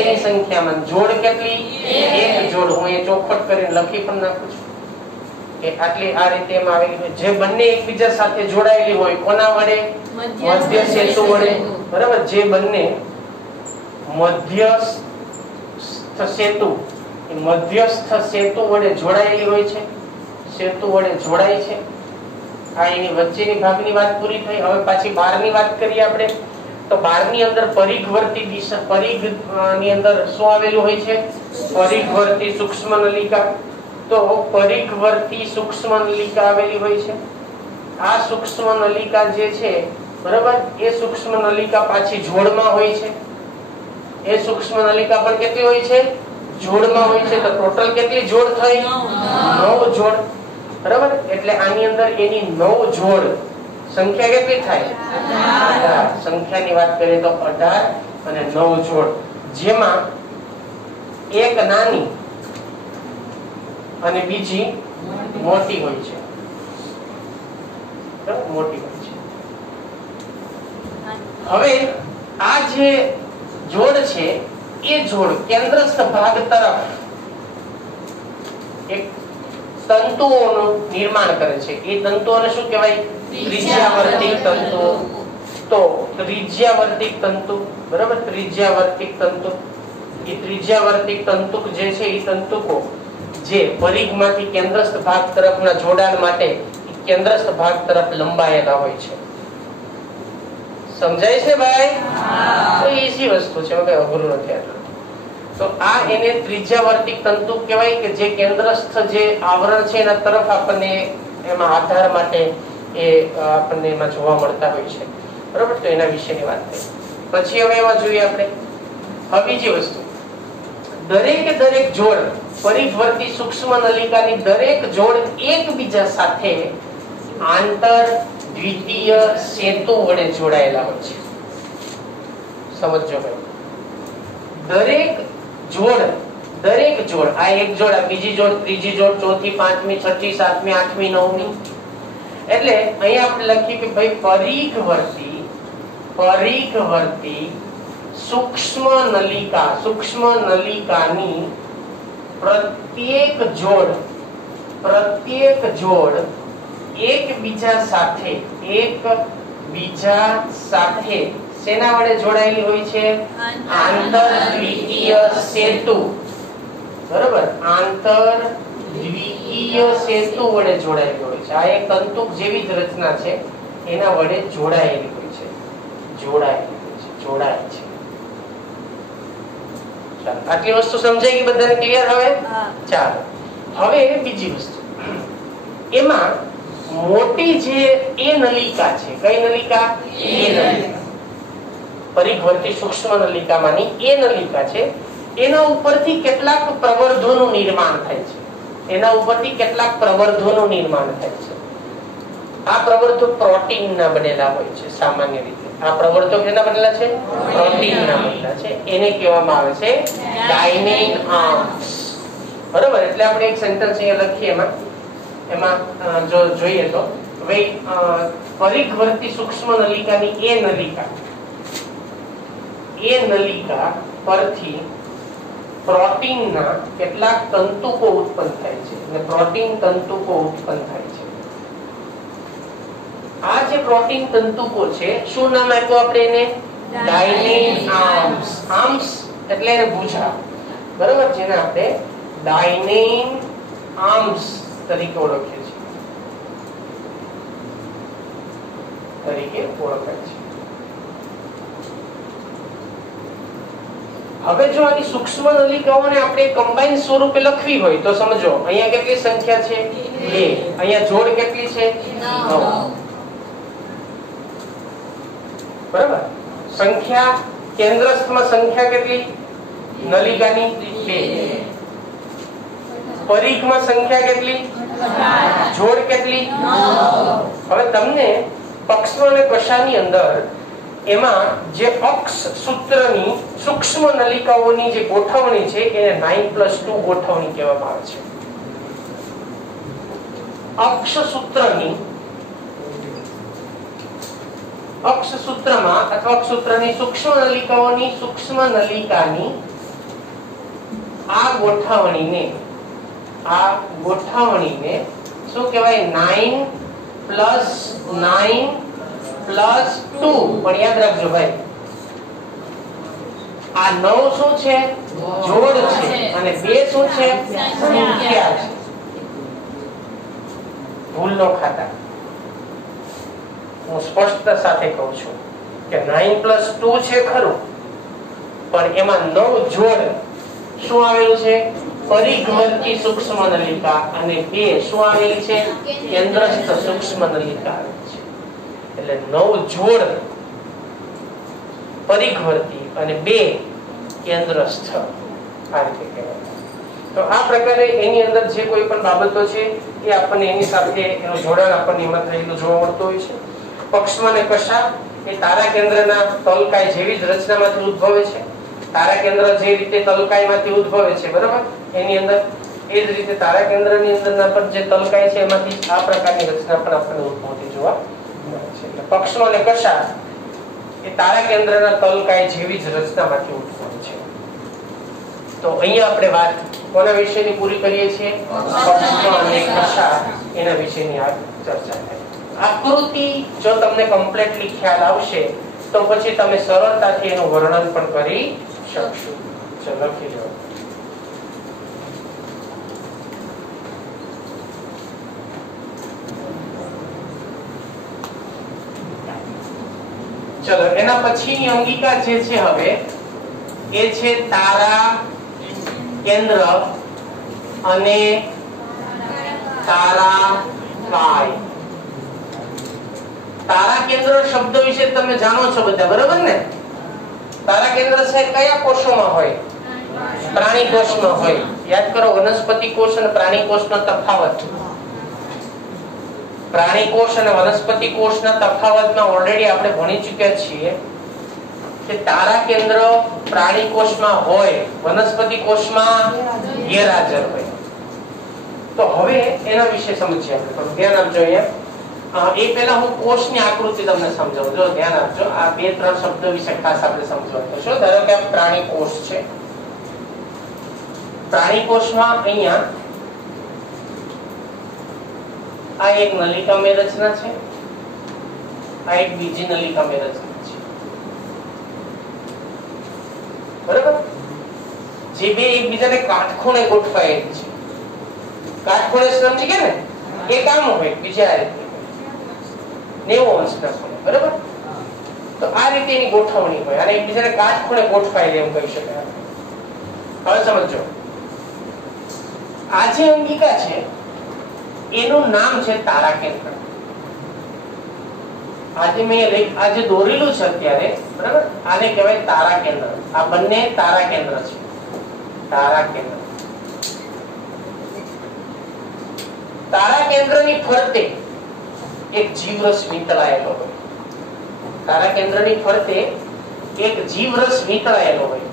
ની સંખ્યામાં. જોડ કેટલી? 1 જોડ. હું એ ચોખવટ કરીને લખી પણ નાખું છું કે આટલી આ રીતે એમાં આવેલી હોય, જે બંને એકબીજા સાથે જોડાયેલી હોય. કોના વડે? મધ્ય સેતુ વડે, બરાબર. જે બંને મધ્યસ્થ સેતુ, એ મધ્યસ્થ સેતુ વડે જોડાયેલી હોય છે, સેતુ વડે જોડાય છે. આ એની વચ્ચેની ભાગની વાત પૂરી થઈ. હવે પાછી બહારની વાત કરીએ આપણે. તો બહારની અંદર પરિઘવર્તી દિશા, પરિઘની અંદર શું આવેલું હોય છે? પરિઘવર્તી સૂક્ષ્મ નલિકા. તો પરિઘવર્તી સૂક્ષ્મ નલિકા આવેલી હોય છે. આ સૂક્ષ્મ નલિકા જે છે, બરાબર, એ સૂક્ષ્મ નલિકા પાછી જોડમાં હોય છે. એ સૂક્ષ્મ નલિકા પણ કેટલી હોય છે? જોડમાં હોય છે. તો ટોટલ કેટલી જોડ થઈ? 9 જોડ, બરાબર. એટલે આની અંદર એની 9 જોડ. સંખ્યા કેટલી થાય? 18. સંખ્યાની વાત કરીએ તો 18 અને 9 જોડ, જેમાં એક નાની અને બીજી મોટી હોય છે. મોટી હોય છે. હવે આ જે જોડ છે, એ જોડ કેન્દ્રસ્થ ભાગ તરફ એક તંતુઓનું નિર્માણ કરે છે. એ તંતુઓને શું કહેવાય? ત્રિજ્યાવર્તિક તંતુ. તો ત્રિજ્યાવર્તિક તંતુ, બરાબર, ત્રિજ્યાવર્તિક તંતુ. એ ત્રિજ્યાવર્તિક તંતુક જે છે, એ તંતુકો જે પરિઘમાંથી કેન્દ્રસ્થ ભાગ તરફના જોડાણ માટે કેન્દ્રસ્થ ભાગ તરફ લંબાયેલા હોય છે. સમજાય છે ભાઈ? તો ઈઝી વસ્તુ છે, કઈ અઘરું નથી આટલું. તો આ એને ત્રિજ્યાવર્તિક તંતુ કહેવાય કે જે કેન્દ્રસ્થ જે આવરણ છે એના તરફ આપણને એમાં આધાર માટે એ આપણને એમાં જોવા મળતા હોય છે, બરાબર. તો એના વિશેની વાત થઈ. પછી હવે એમાં જોઈએ આપણે હવે બીજી વસ્તુ. દરેક જોડ, પરિઘવર્તી સૂક્ષ્મ નલિકાની દરેક જોડ એકબીજા સાથે આંતર દ્વિતીય સેતુ વડે જોડાયેલા હોય છે. સમજો ભાઈ. દરેક જોડ, આ એક જોડ, આ બીજી જોડ, ત્રીજી જોડ, ચોથી, પાંચમી, છઠ્ઠી, સાતમી, આઠમી, નવમી. એટલે અહીંયા આપણે લખીએ કે ભાઈ પરિઘવર્તી સૂક્ષ્મ નલિકાની પ્રત્યેક જોડ એકબીજા સાથે એક બીજા સાથે શેના વડે જોડાયેલી હોય છે? આંતરદ્વિકીય સેતુ. બરોબર, આંતરદ્વિકીય સેતુ વડે જોડાયેલી હોય છે. આ એક તંતુક જેવી જ રચના છે, એના વડે જોડાયેલી હોય છે. જોડાય છે. ચાલો, આટલી વસ્તુ સમજાઈ ગઈ બધાને? ક્લિયર હવે? ચાલો, હવે બીજી વસ્તુ, એમાં મોટી જે એ નલિકા છે, કઈ નલિકા? એ નલિકા, પરિઘવર્તી સૂક્ષ્મ નલિકામાંની એ નલિકા છે. એના ઉપરથી કેટલાક પ્રવર્ધોનું નિર્માણ થાય છે. આ પ્રવર્ધો પ્રોટીનના બનેલા હોય છે સામાન્ય રીતે. આ પ્રવર્ધો કેના બનેલા છે? પ્રોટીનના બનેલા છે. એને કહેવામાં આવે છે ગાયનેન આર્મ્સ. બરોબર, એટલે આપણે એક સેન્ટેન્સ અહીંયા લખીએ, એમાં જો જોઈએ તો પરિઘવર્તી સૂક્ષ્મ નલિકાની એ નલિકા પરથી પ્રોટીનના કેટલાક તંતુકો ઉત્પન્ન થાય છે, અને પ્રોટીન તંતુકો ઉત્પન્ન થાય છે. આ જે પ્રોટીન તંતુકો છે, શું નામ આપ્યું આપણે એને? ગાયનેન આર્મ્સ. આર્મ્સ એટલે એને ભુજા. બરોબર, જેને આપણે ગાયનેન આર્મ્સ તરીકે ઓળખીએ છીએ, હવે જો આની સૂક્ષ્મ નલિકાઓને આપણે કમ્બાઈન સ્વરૂપે લખવી હોય તો સમજો, અહીંયા કેટલી સંખ્યા છે? 2. અહીંયા જોડ કેટલી છે? 9. બરાબર, સંખ્યા કેન્દ્રસ્થમાં સંખ્યા કેટલી? નલિકાની 2. પરિઘમાં સંખ્યા કેટલી? જોડ કેટલી? 9. હવે તમને પક્ષમાં અને કશાની અંદર એમાં જે અક્ષ સૂત્રની સૂક્ષ્મ નલિકાઓની જે ગોઠવણી છે એને 9+2 ગોઠવણી કહેવામાં આવે છે. અક્ષ સૂત્રમાં અથવા અક્ષ સૂત્રની સૂક્ષ્મ નલિકાની આ ગોઠવણીને શું કહેવાય? 9+9+2. પણ યાદ રાખજો ભાઈ, આ 9 શું છે? જોડ છે, અને 2 શું છે? સંખ્યા છે. ભૂલ ન ખાતા, હું સ્પષ્ટતા સાથે કહું છું કે 9+2 છે ખરું, પણ એમાં 9 જોડ શું આવેલું છે? પરિઘવર્તી સૂક્ષ્મ નલિકા, અને 2 શું આવેલી છે? કેન્દ્રસ્થ સૂક્ષ્મ નલિકા. એટલે 9 જોડ પરિઘવર્તી અને 2 કેન્દ્રસ્થ. આ રીતે કહેવાય. તો આ પ્રકારે એની અંદર જે કોઈ પણ બાબતો છે એ આપણને એની સાથે એનું જોડાણ આપણને એમાં થયેલું જોવા મળતું હોય છે. પક્ષમાં અને કશા એ તારા કેન્દ્રના તલકાય જેવી જ રચનામાંથી ઉદ્ભવે છે. તારા કેન્દ્ર જે રીતે તલકાયમાંથી ઉદ્ભવે છે, બરાબર, એની અંદર એ જ રીતે તારા કેન્દ્રની અંદરના પણ જે તલકાય છે એમાંથી આ પ્રકારની રચના પણ આપણને ઉદ્ભવતી જોવા મળે છે. એટલે પક્ષમાં અને કશા એ તારા કેન્દ્રના તલકાય જેવી જ રચનામાંથી ઉદ્ભવે છે. તો અહીંયા આપણે વાત કોના વિશેની પૂરી કરીએ છીએ? પક્ષમાં અને કશા એના વિશેની આ ચર્ચા થઈ. આકૃતિ જો તમને કમ્પ્લીટલી ખ્યાલ આવશે તો પછી તમે સરળતાથી એનું વર્ણન પણ કરી શકશો. ચલો લખી લો. ચલો, એના પછીની અંગિકા જે છે હવે એ છે તારા કેન્દ્ર અને તારાકાય. તારા કેન્દ્ર શબ્દ વિશે તમે જાણો છો બધા, બરાબર ને? તારા કેન્દ્ર છે કયા કોષોમાં હોય? પ્રાણી કોષમાં હોય. યાદ કરો, વનસ્પતિ કોષ અને પ્રાણી કોષનો તફાવત. પ્રાણી કોષ અને વનસ્પતિ કોષના તફાવતમાં ઓલરેડી આપણે ભણી ચૂક્યા છીએ કે તારા કેન્દ્ર પ્રાણી કોષમાં હોય, વનસ્પતિ કોષમાં ગેરહાજર હોય. તો હવે એના વિશે સમજીએ આપણે. થોડું ધ્યાન આપજો અહીંયા. એ પહેલા હું કોષની આકૃતિ તમને સમજાવું. જો ધ્યાન આપજો, આ 2-3 શબ્દો વિશે ખાસ આપણે સમજવાનું છે. ધારો કે આ પ્રાણી કોષ છે. પ્રાણી કોષમાં અહીંયા આ એક નલિકામય રચના છે. આ એક બીજી નલિકામય રચના છે, બરાબર? જે બે એકબીજાને કાટખૂણે ગોઠવાયેલી છે. કાટખૂણે સમજી ગયા ને? એક આમ હોય, બીજા આ રીતે 90 અંશના ખૂણે, બરાબર? તો આ રીતે એની ગોઠવણી હોય અને એકબીજાને કાટખૂણે ગોઠવાયેલી એમ કહી શકાય. હવે સમજો, આ જે અંગિકા છે એનું નામ છે તારા કેન્દ્ર. આજે દોરેલું છે અત્યારે, બરાબર? આને કહેવાય તારા કેન્દ્ર. આ બંને તારા કેન્દ્ર છે. તારા કેન્દ્ર. તારા કેન્દ્રની ફરતે એક જીવરસ વીંટળાયેલો હોય. તારા કેન્દ્રની ફરતે એક જીવરસ વીંટળાયેલો હોય.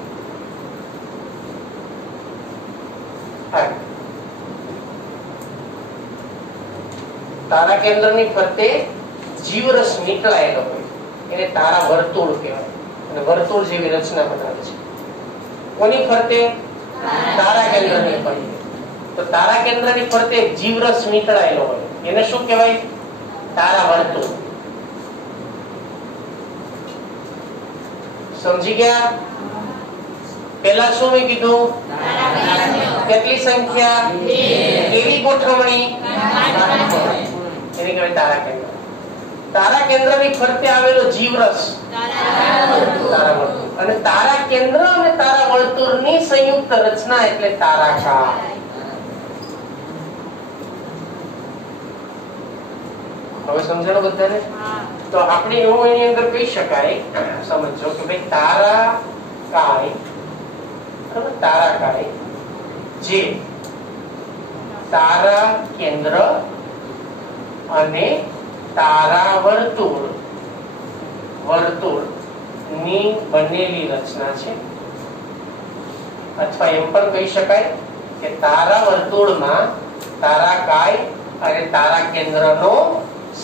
તારા કેન્દ્રની ફરતે જીવરસ નીકળાયેલો હોય એને તારા વર્તુળ કહેવાય. અને વર્તુળ જેવી રચના બનાવે છે. કોની ફરતે? તારા કેન્દ્રની ફરતે. તો તારા કેન્દ્રની ફરતે જીવરસ નીકળાયેલો હોય એને શું કહેવાય? તારા વર્તુળ. સમજી ગયા? પેલા શું મેં કીધું? કેટલી સંખ્યા? કેવી ગોઠવણી? એને કહેવાય તારા કેન્દ્ર. તારા કેન્દ્રની ફરતે આવેલો જીવરસ તારા વર્તુળ. અને તારા કેન્દ્ર અને તારા વર્તુળની સંયુક્ત રચના એટલે તારાકાર. હવે સમજાણું બધાને? તો આપણે એવું એની અંદર કહી શકાય, સમજો કે ભાઈ તારાકાય, બરાબર? તારાકાય જે તારા કેન્દ્ર અને તારા વર્તુળ ની બનેલી રચના છે. અથવા એમ પણ કહી શકાય કે તારા વર્તુળમાં તારાકાય અને તારા કેન્દ્રનો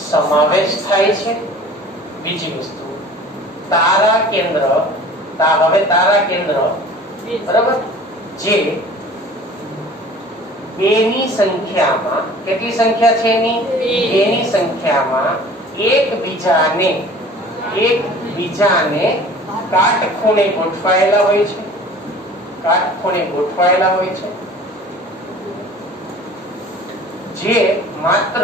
સમાવેશ થાય છે. બીજી વસ્તુ, તારા કેન્દ્ર, હવે તારા કેન્દ્ર, બરાબર, જે બેની સંખ્યામાં, કેટલી સંખ્યા છે એની? બેની સંખ્યામાં એકબીજાને કાટખૂણે ગોઠવાયેલા હોય છે. કાટખૂણે ગોઠવાયેલા હોય છે. જે માત્ર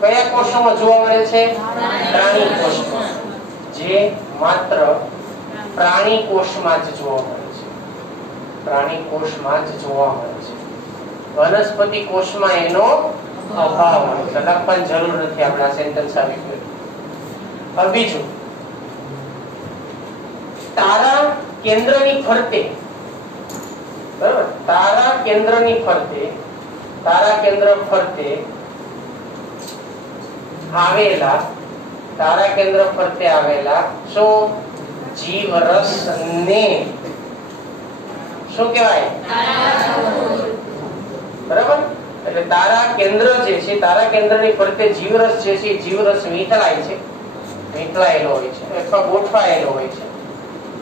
કયા કોષોમાં જોવા મળે છે? પ્રાણી કોષમાં. જે માત્ર પ્રાણી કોષમાં જ જોવા મળે છે. પ્રાણી કોષમાં જ જોવા મળે છે. વનસ્પતિ કોષમાં એનો અભાવ હોય છે. લખવાની જરૂર નથી, આપણે આ સેન્ટેન્સ આવી ગયું. હવે બીજું, તારા કેન્દ્રની ફરતે, બરાબર, તારા કેન્દ્ર ફરતે આવેલા શું? જીવરસને શું કહેવાય? બરાબર? એટલે તારા કેન્દ્ર જે છે, તારા કેન્દ્રની ફરતે જીવરસ જે છે, જીવરસ વીંટળાયેલો હોય છે અથવા ગોઠવાયેલો હોય છે.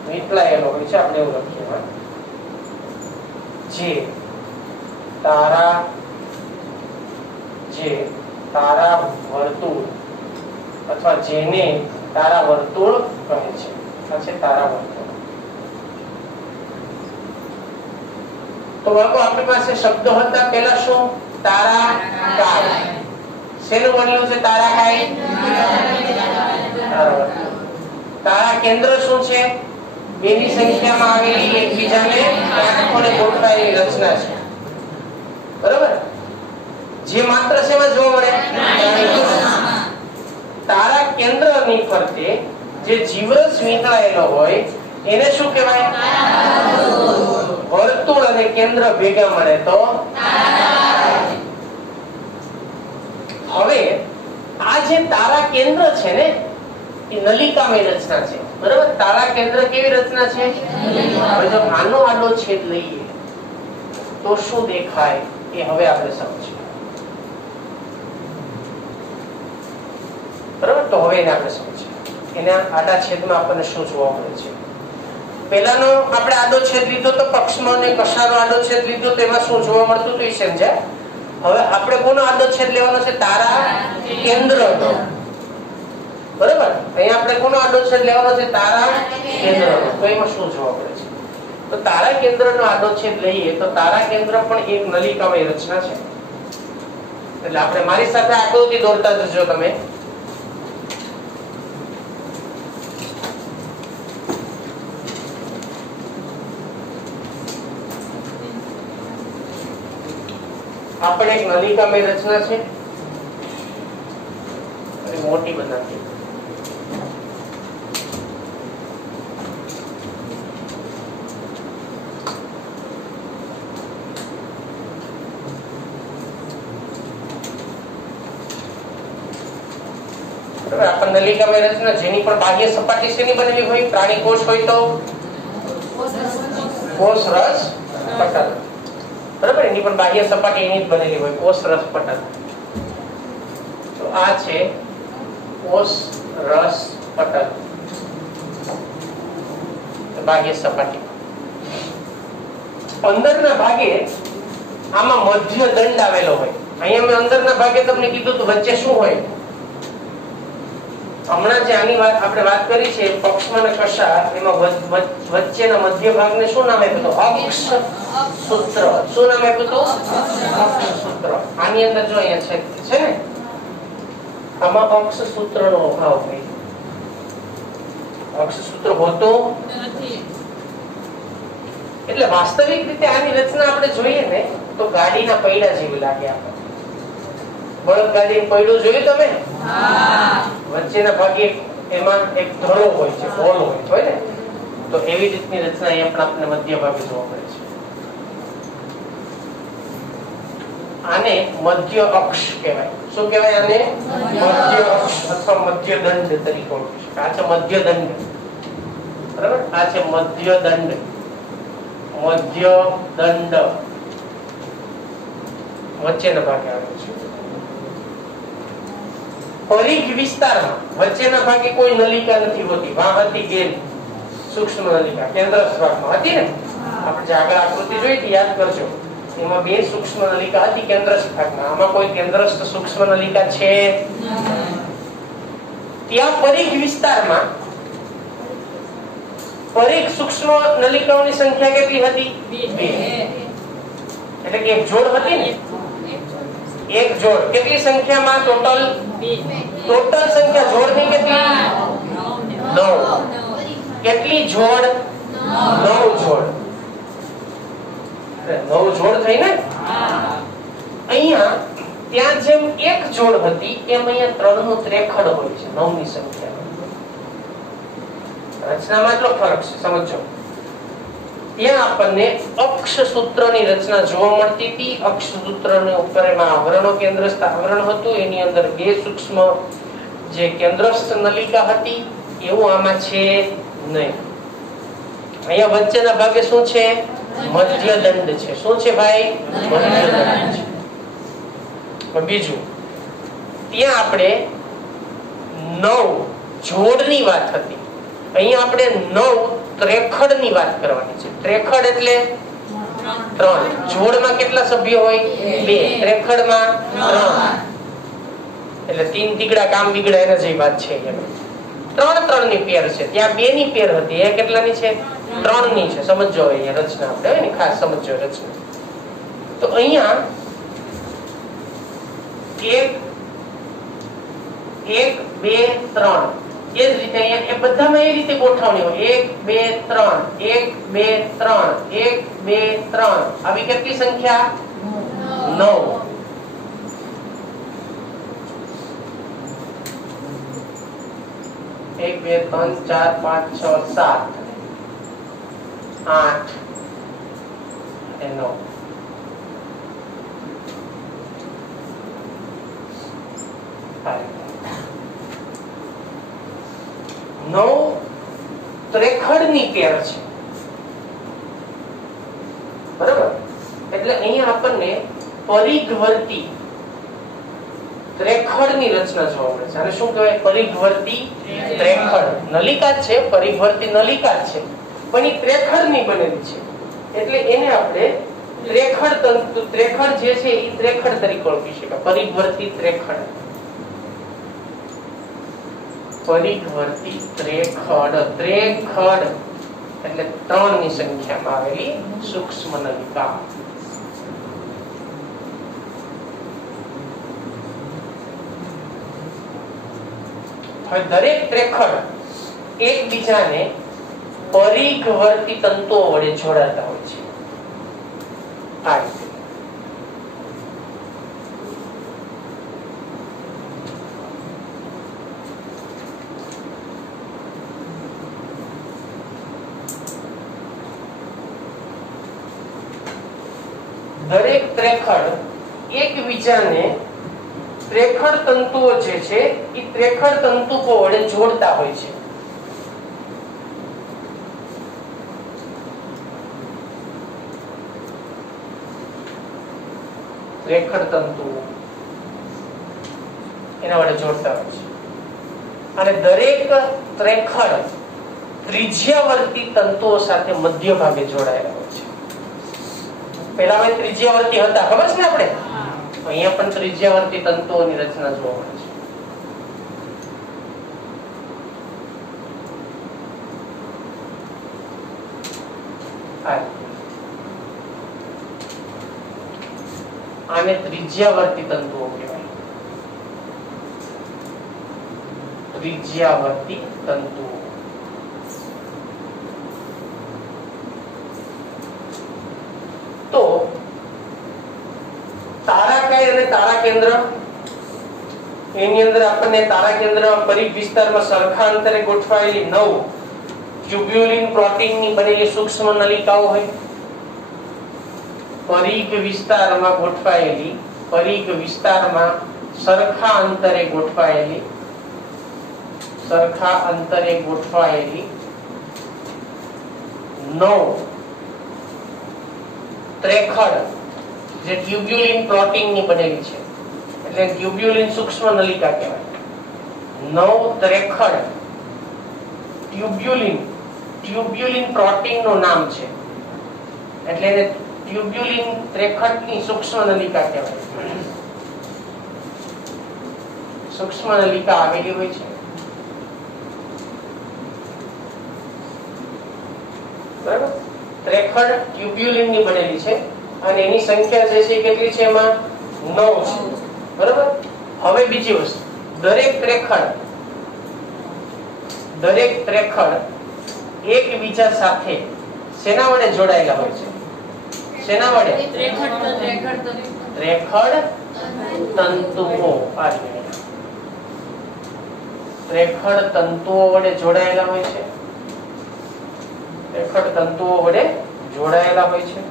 વીંટળાયેલો હોય છે, આપણે એવું લખીએ. જે તારા વર્તુળ અથવા જેને તારા વર્તુળ કહે છે, આ છે તારા વર્તુળ. તો બાળકો આપણી પાસે શબ્દો હતા. પેલા શું? તારાકાય. શેનું બનેલું છે? તારાકાય. તારા કેન્દ્ર શું છે? બેની સંખ્યામાં આવેલી એકબીજાને કાટખૂણે ગોઠવાયેલી રચના છે. બરાબર? જે માત્ર શેમાં જોવા મળે? તારા કેન્દ્રની ફરતે જે જીવરસ વીંટળાયેલો હોય એને શું કહેવાય? વર્તુળ અને કેન્દ્ર ભેગા મળે તો હવે આ જે તારા કેન્દ્ર છે ને એ નલિકામય રચના છે. બરાબર? તારા કેન્દ્ર કેવી રચના છે? હવે જો આનો આડો છેદ લઈએ તો શું દેખાય એ હવે આપણે સમજીએ. બરાબર? તો હવે એને આપણે સમજીએ. એના આડા છેદમાં આપણને શું જોવા મળે છે? પહેલાનો આપણે આડો છેદ લીધો તો પક્ષમાં ને કશાનો આડો છેદ લીધો તો એમાં શું જોવા મળતું તો એ સમજાય. હવે આપણે કોનો આડો છેદ લેવાનો છે? તારા કેન્દ્રનો. બરાબર. અહીંયા આપણે કોનો આડોછેદ લેવાનો છે? તારા કેન્દ્રનો. તો એમાં શું જોવા મળે છે? તો તારા કેન્દ્રનો આડોછેદ લઈએ તો તારા કેન્દ્ર પણ એક નલિકામય રચના છે. એટલે આપણે મારી સાથે આકૃતિ દોરતા જજો તમે. આપણે એક નલિકામય રચના છે, મોટી બનાવી. આપણે નલિકામય રચના જેની પણ બાહ્ય સપાટી શેની બનેલી હોય? પ્રાણી કોષ હોય તો કોષ રસ પટલ. બરાબર. એની પણ બાહ્ય સપાટી એની જ બનેલી હોય, કોષ રસ પટલ. તો આ છે કોષ રસ પટલ, બાહ્ય સપાટી. અંદરના ભાગે આમાં મધ્ય દંડ આવેલો હોય. અહીંયા મેં અંદરના ભાગે તમને કીધું તો વચ્ચે શું હોય? હમણાં જે આની વાત આપણે વાત કરી છે પક્ષમાં અને કશા, એમાં વચ્ચેના મધ્ય ભાગને શું નામ આપ્યું હતું? અક્ષ સૂત્ર. શું નામ આપ્યું હતું? અક્ષ સૂત્ર. આની અંદર જો અહીંયા છે ને, આમાં અક્ષ સૂત્રનો અભાવ હોય. અક્ષ સૂત્ર હોતું નથી. એટલે વાસ્તવિક રીતે આની રચના આપણે જોઈએ ને તો ગાડીના પૈડા જેવી લાગે આપણને. બળદગાડીનું પૈડું જોયું તમે? હા. વચ્ચેના ભાગે એમાં એક ધરો હોય છે, હોલ હોય ને, તો એવી રીતની રચના અહીંયા પણ આપણને મધ્ય ભાગે જોવા મળે છે. આને મધ્ય અક્ષ કહેવાય. શું કહેવાય આને? મધ્ય અક્ષ અથવા મધ્ય દંડ તરીકે ઓળખી શકાય. આ છે મધ્ય દંડ. બરાબર. આ છે મધ્ય દંડ. મધ્ય દંડ વચ્ચેના ભાગે આવે છે. પરિઘ વિસ્તારમાં વચ્ચેના ભાગે કોઈ નલિકા નથી હોતી. વાં હતી ગેલ સૂક્ષ્મ નલિકા કેન્દ્ર ભાગમાં હતી ને, આપણે જે આગળ આકૃતિ જોઈ હતી યાદ કરજો. એમાં બે સૂક્ષ્મ નલિકા હતી કેન્દ્રસ્થ ભાગમાં. આમાં કોઈ કેન્દ્રસ્થ સૂક્ષ્મ નલિકા છે? ત્યાં પરિઘ વિસ્તારમાં પરિઘ સૂક્ષ્મ નલિકાઓની સંખ્યા કેટલી હતી? 2. એટલે કે એક જોડ હતી ને, એક જોડ. કેટલી સંખ્યામાં ટોટલ? ટોટલ સંખ્યા જોડની કેટલી? 9. કેટલી જોડ? 9 જોડ. 9 જોડ થઈ ને. અહીંયા ત્યાં જેમ એક જોડ હતી એમ અહીંયા 3 નું ત્રેખડ હોય છે 9 ની સંખ્યા. રચનામાં એટલો ફરક છે, સમજો. ત્યાં આપણને અક્ષ સૂત્રની રચના જોવા મળતી હતી. અક્ષ સૂત્રની ઉપર એમાં આવરણો કેન્દ્રસ્થ આવરણ હતું, એની અંદર બે સૂક્ષ્મ જે કેન્દ્રસ્થ નલિકા હતી, એવું આમાં છે નહીં. અહીંયા વચ્ચેના ભાગે શું છે? મધ્ય દંડ છે. શું છે ભાઈ? મધ્ય દંડ છે. બીજું, ત્યાં આપણે 9 જોડની વાત હતી. અહીંયા આપણે 9 ત્રેખડ ની વાત કરવાની છે. ત્રેખડ એટલે 3. જોડમાં કેટલા સભ્યો હોય? 2. ત્રેખડમાં 3. એટલે 3 તીગડા કામ બીગડા એના જેવી વાત છે. 3 ની પેર છે. ત્યાં 2 ની પેર હતી. એ કેટલાની છે? 3 ની છે. સમજો અહીંયા રચના આપણે હોય ને, ખાસ સમજો રચના. તો અહીંયા 1 2 3 એ જ રીતે અહીંયા એ બધામાં એ રીતે ગોઠવણી હોય. 1 2 3 1 2 3 1 2 3 આવી કેટલી સંખ્યા? 9. એક બે ત્રણ ચાર પાંચ છ સાત 8 અને 9. નવ ત્રેખડની પેર છે. બરાબર. એટલે અહીંયા આપણને પરિઘવર્તી ત્રેખડની રચના જોવા મળે છે. આને શું કહેવાય? પરિઘવર્તી ત્રેખડ. નલિકા છે, પરિઘવર્તી નલિકા છે, પણ એ ત્રેખડની બનેલી છે. એટલે એને આપણે ત્રેખડ તંતુ, ત્રેખડ જે છે એ ત્રેખડ તરીકે ઓળખી શકાય. પરિઘવર્તી ત્રેખડ. પરિઘવર્તી ત્રેખડ. ત્રેખડ એટલે 3 ની સંખ્યામાં આવેલી સૂક્ષ્મ નલિકા. હવે દરેક ત્રેખડ એકબીજાને પરિઘવર્તી તંતુઓ વડે જોડાતા હોય છે. આ રીતે દરેક ત્રેખડ એકબીજાને ત્રેખડ તંતુઓ જે છે એ ત્રેખડ તંતુઓ વડે જોડતા હોય છે. ત્રેખડ તંતુઓ એના વડે જોડતા હોય છે. અને દરેક ત્રેખડ ત્રિજ્યાવર્તી તંતુઓ સાથે મધ્ય ભાગે જોડાયેલા હોય છે. પહેલા મેં ત્રિજ્યાવર્તી હતા, ખબર છે ને આપણે? અહીંયા પણ ત્રિજ્યાવર્તી તંતુઓની રચના જોવા મળે છે. આને ત્રિજ્યાવર્તી તંતુઓ કહેવાય. ત્રિજ્યાવર્તી તંતુઓ. તો તારાકાય અને તારા કેન્દ્ર, એની અંદર આપણને તારા કેન્દ્ર પરિઘ વિસ્તારમાં સરખા અંતરે ગોઠવાયેલી 9 ટ્યુબ્યુલિન પ્રોટીનની બનેલી સૂક્ષ્મ નલિકાઓ હોય. પરિઘ વિસ્તારમાં ગોઠવાયેલી, પરિઘ વિસ્તારમાં સરખા અંતરે ગોઠવાયેલી, સરખા અંતરે ગોઠવાયેલી 9 ત્રેખડ જે ટ્યુબ્યુલિન પ્રોટીનની બનેલી છે, એટલે ટ્યુબ્યુલિન સૂક્ષ્મ નલિકા કહેવાય. 9 ત્રેખડ ટ્યુબ્યુલિન પ્રોટીનનું નામ છે, એટલે એને ટ્યુબ્યુલિન ત્રેખડની સૂક્ષ્મ નલિકા કહેવાય. સૂક્ષ્મ નલિકા આવેલી હોય છે. બરાબર? ત્રેખડ ટ્યુબ્યુલિન ની બનેલી છે અને એની સંખ્યા જે છે કેટલી છે? એમાં 9 છે. બરાબર? હવે બીજી વસ્તુ, દરેક ત્રેખડ એકબીજા સાથે શેના વડે જોડાયેલા હોય છે? શેના વડે? ત્રેખડ તંતુઓ. ત્રેખડ તંતુઓ વડે જોડાયેલા હોય છે. ત્રેખડ તંતુઓ વડે જોડાયેલા હોય છે.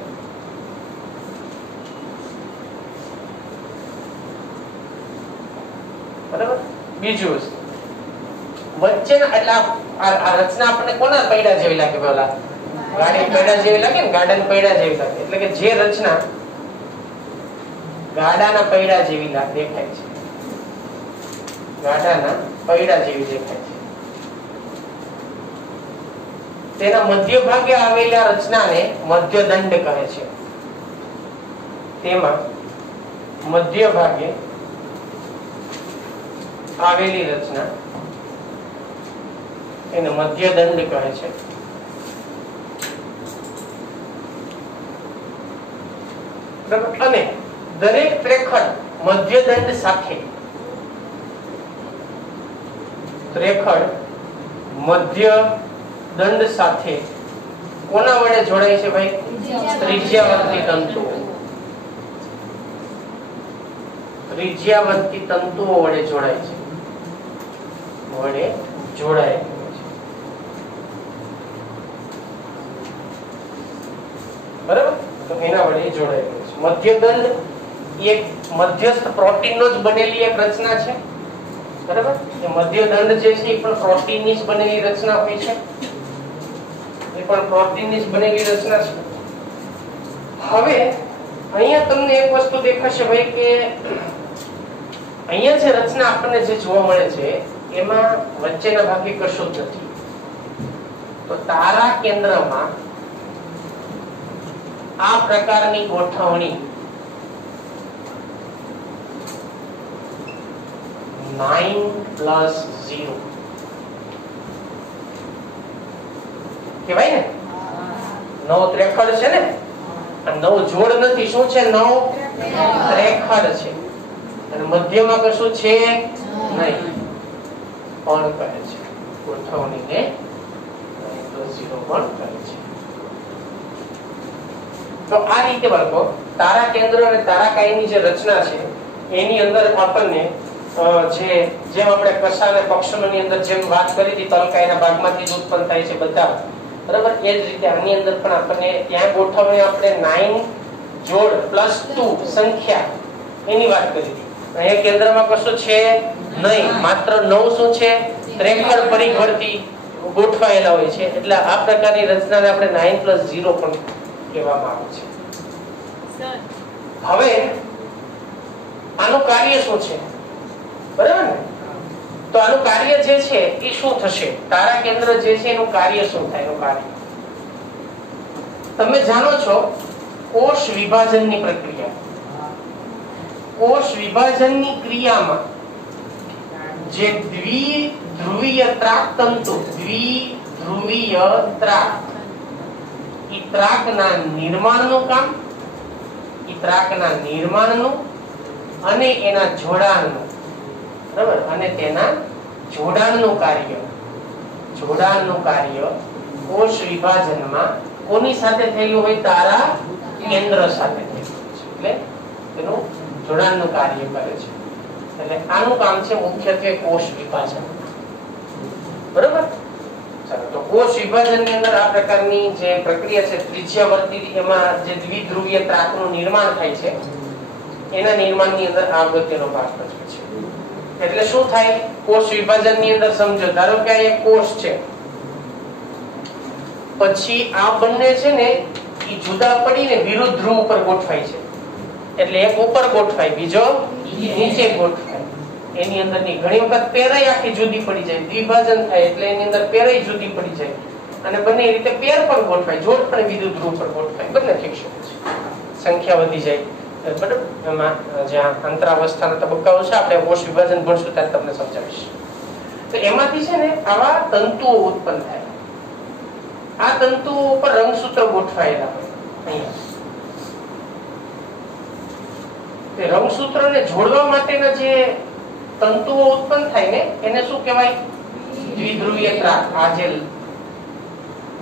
બરાબર? બીજું વચ્ચેના એટલે આ રચના આપણને કોના પૈડા જેવી લાગે? પેલા ગાડી પૈડા જેવી લાગે ને, ગાર્ડન પૈડા જેવી લાગે. એટલે કે જે રચના ગાડાના પૈડા જેવી દેખાય છે, ગાડાના પૈડા જેવી દેખાય છે, તેના મધ્ય ભાગે આવેલા રચનાને મધ્યદંડ કહે છે. તેમાં મધ્ય ભાગે આવેલી રચના એને મધ્યદંડ કહે છે. અને દરેક ત્રેખડ મધ્યદંડ સાથે કોના વડે જોડાય છે ભાઈ? ત્રિજ્યાવર્તી તંતુઓ. ત્રિજ્યાવર્તી તંતુઓ વડે જોડાય છે. બરાબર? તો એના વડે જોડાયેલું છે. મધ્યદંડ એક મધ્યસ્થ પ્રોટીનનો જ બનેલી એક રચના છે. બરાબર? એ મધ્યદંડ જે છે એ પણ પ્રોટીનની જ બનેલી રચના હોય છે. એ પણ પ્રોટીનની જ બનેલી રચના છે. હવે અહીંયા તમને એક વસ્તુ દેખાશે ભાઈ કે અહીંયા જે રચના આપણને જે જોવા મળે છે એમાં વચ્ચેના ભાગે કશું જ નથી. તો તારા કેન્દ્રમાં આ પ્રકારની ગોઠવણી 9 + 0 કહેવાય ને? 9 ત્રેખડ છે ને, 9 જોડ નથી, શું છે? 9 ત્રેખડ છે. અને મધ્યમાં કશું છે નહીં, પણ કહે છે ગોઠવણીને 0 પણ કહે છે. તો આ રીતે બાળકો તારા કેન્દ્ર અને તારાકાયની જે રચના છે એની અંદર આપણને જેમ આપણે કસા અને પક્ષમની અંદર જેમ વાત કરી હતી, તલકાયના ભાગમાંથી જ ઉત્પન્ન થાય છે બધા, બરાબર? એ જ રીતે આની અંદર પણ આપણને ત્યાં ગોઠવણી આપણે 9 જોડ +2 સંખ્યા એની વાત કરી હતી. અહીંયા કેન્દ્રમાં કશું છે નહીં, માત્ર 9 શું છે? ત્રેખડ પરિઘરથી ગોઠવાયેલા હોય છે. એટલે આ પ્રકારની રચનાને આપણે 9 + 0 પણ કહેવામાં આવે છે. હવે આનું કાર્ય શું છે? બરાબર ને? તો આનું કાર્ય જે છે એ શું થશે? તારા કેન્દ્ર જે છે એનું કાર્ય શું થાય? એનું કાર્ય તમે જાણો છો, કોષ વિભાજનની પ્રક્રિયા. કોષ વિભાજનની ક્રિયામાં જે દ્વિધ્રુવીય ત્રાક તંતુ, દ્વિધ્રુવીય ત્રાક, ઈ ત્રાકના નિર્માણનું કામ, ઈ ત્રાકના નિર્માણનું અને એના જોડાણનું, બરાબર, અને તેના જોડાણનું કાર્ય કોષ વિભાજનમાં કોની સાથે થયેલું હોય? તારા કેન્દ્ર સાથે થયેલું છે. એટલે તેનું જોડાણનું કાર્ય કરે છે. એટલે આનું કામ છે મુખ્યત્વે કોષ વિભાજન. બરાબર? ચાલો, તો કોષ વિભાજનની અંદર આ પ્રકારની જે પ્રક્રિયા છે ત્રિજ્યાવર્તી, એમાં જે દ્વિધ્રુવીય ત્રાકનું નિર્માણ થાય છે, એના નિર્માણની અંદર આ અગત્યનો ભાગ ભજવે છે. એટલે શું થાય? કોષ વિભાજનની અંદર સમજો, ધારો કે આ એક કોષ છે, પછી આ બંને છે ને એ જુદા પડીને વિરુદ્ધ ધ્રુવ ઉપર ગોઠવાય છે. એટલે એક ઉપર ગોઠવાય, બીજો નીચે ગોઠવાય. એની અંદરની ઘણી વખત પેરાઈ આખી જુદી પડી જાય. દ્વિભાજન થાય એટલે એની અંદર પેરાઈ જુદી પડી જાય, અને બંને રીતે પેર પણ ગોઠવાય, જોડ પણ વિરુદ્ધ ધ્રુવ પર ગોઠવાય. બંને થઈ શકે છે. સંખ્યા વધી જાય, બરાબર? એમાં જ્યાં અંતરાવસ્થાના તબક્કાઓ છે, આપણે કોષ વિભાજન ભણશું ત્યારે તમને સમજાવીશ. તો એમાંથી છે ને આવા તંતુઓ ઉત્પન્ન થાય. આ તંતુઓ ઉપર રંગસૂત્ર ગોઠવાયેલા હોય. અહીંયા તે રંગસૂત્રને જોડવા માટેના જે તંતુઓ ઉત્પન્ન થાય ને એને શું કહેવાય? દ્વિધ્રુવીય ત્રાક. આ જે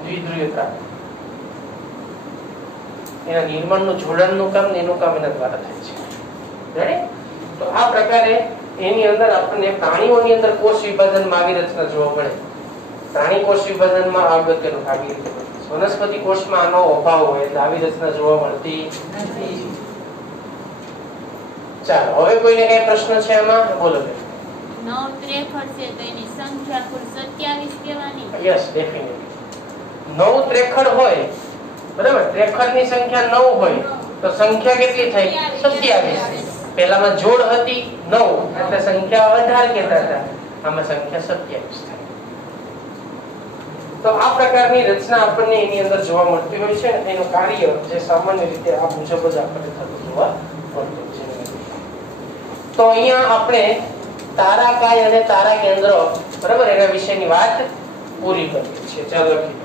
દ્વિધ્રુવીય ત્રાક, એના નિર્માણનું જોડાણનું કામ એનું કામ એના દ્વારા થાય છે. રેડી? તો આ પ્રકારે એની અંદર આપણને પ્રાણીઓની અંદર કોષ વિભાજનમાં આવી રચના જોવા મળે. પ્રાણી કોષ વિભાજનમાં આ અગત્યનો ભાગ લીધો. વનસ્પતિ કોષમાં આનો અભાવ હોય એટલે આવી રચના જોવા મળતી નથી. ચાલો, હવે કોઈને કઈ પ્રશ્ન છે આમાં? બોલો. 9 ત્રેખડ છે તો એની સંખ્યા કુલ 27 કહેવાની. Yes, definitely. 9 ત્રેખડ હોય, બરાબર? ત્રેખડની સંખ્યા 9 હોય તો સંખ્યા કેટલી થઈ? 27. પહેલામાં જોડ હતી 9 એટલે સંખ્યા 18 કહેતા હતા, આમાં સંખ્યા 27 થાય. તો આ પ્રકારની રચના આપણને એની અંદર જોવા મળતી હોય છે. એનું કાર્ય જે સામાન્ય રીતે આ મુજબ જ આપણને થતું જોવા મળતું છે. તો અહીંયા આપણે તારાકાય અને તારા કેન્દ્ર, બરાબર, એના વિશેની વાત પૂરી કરીએ છીએ. ચાલો લખી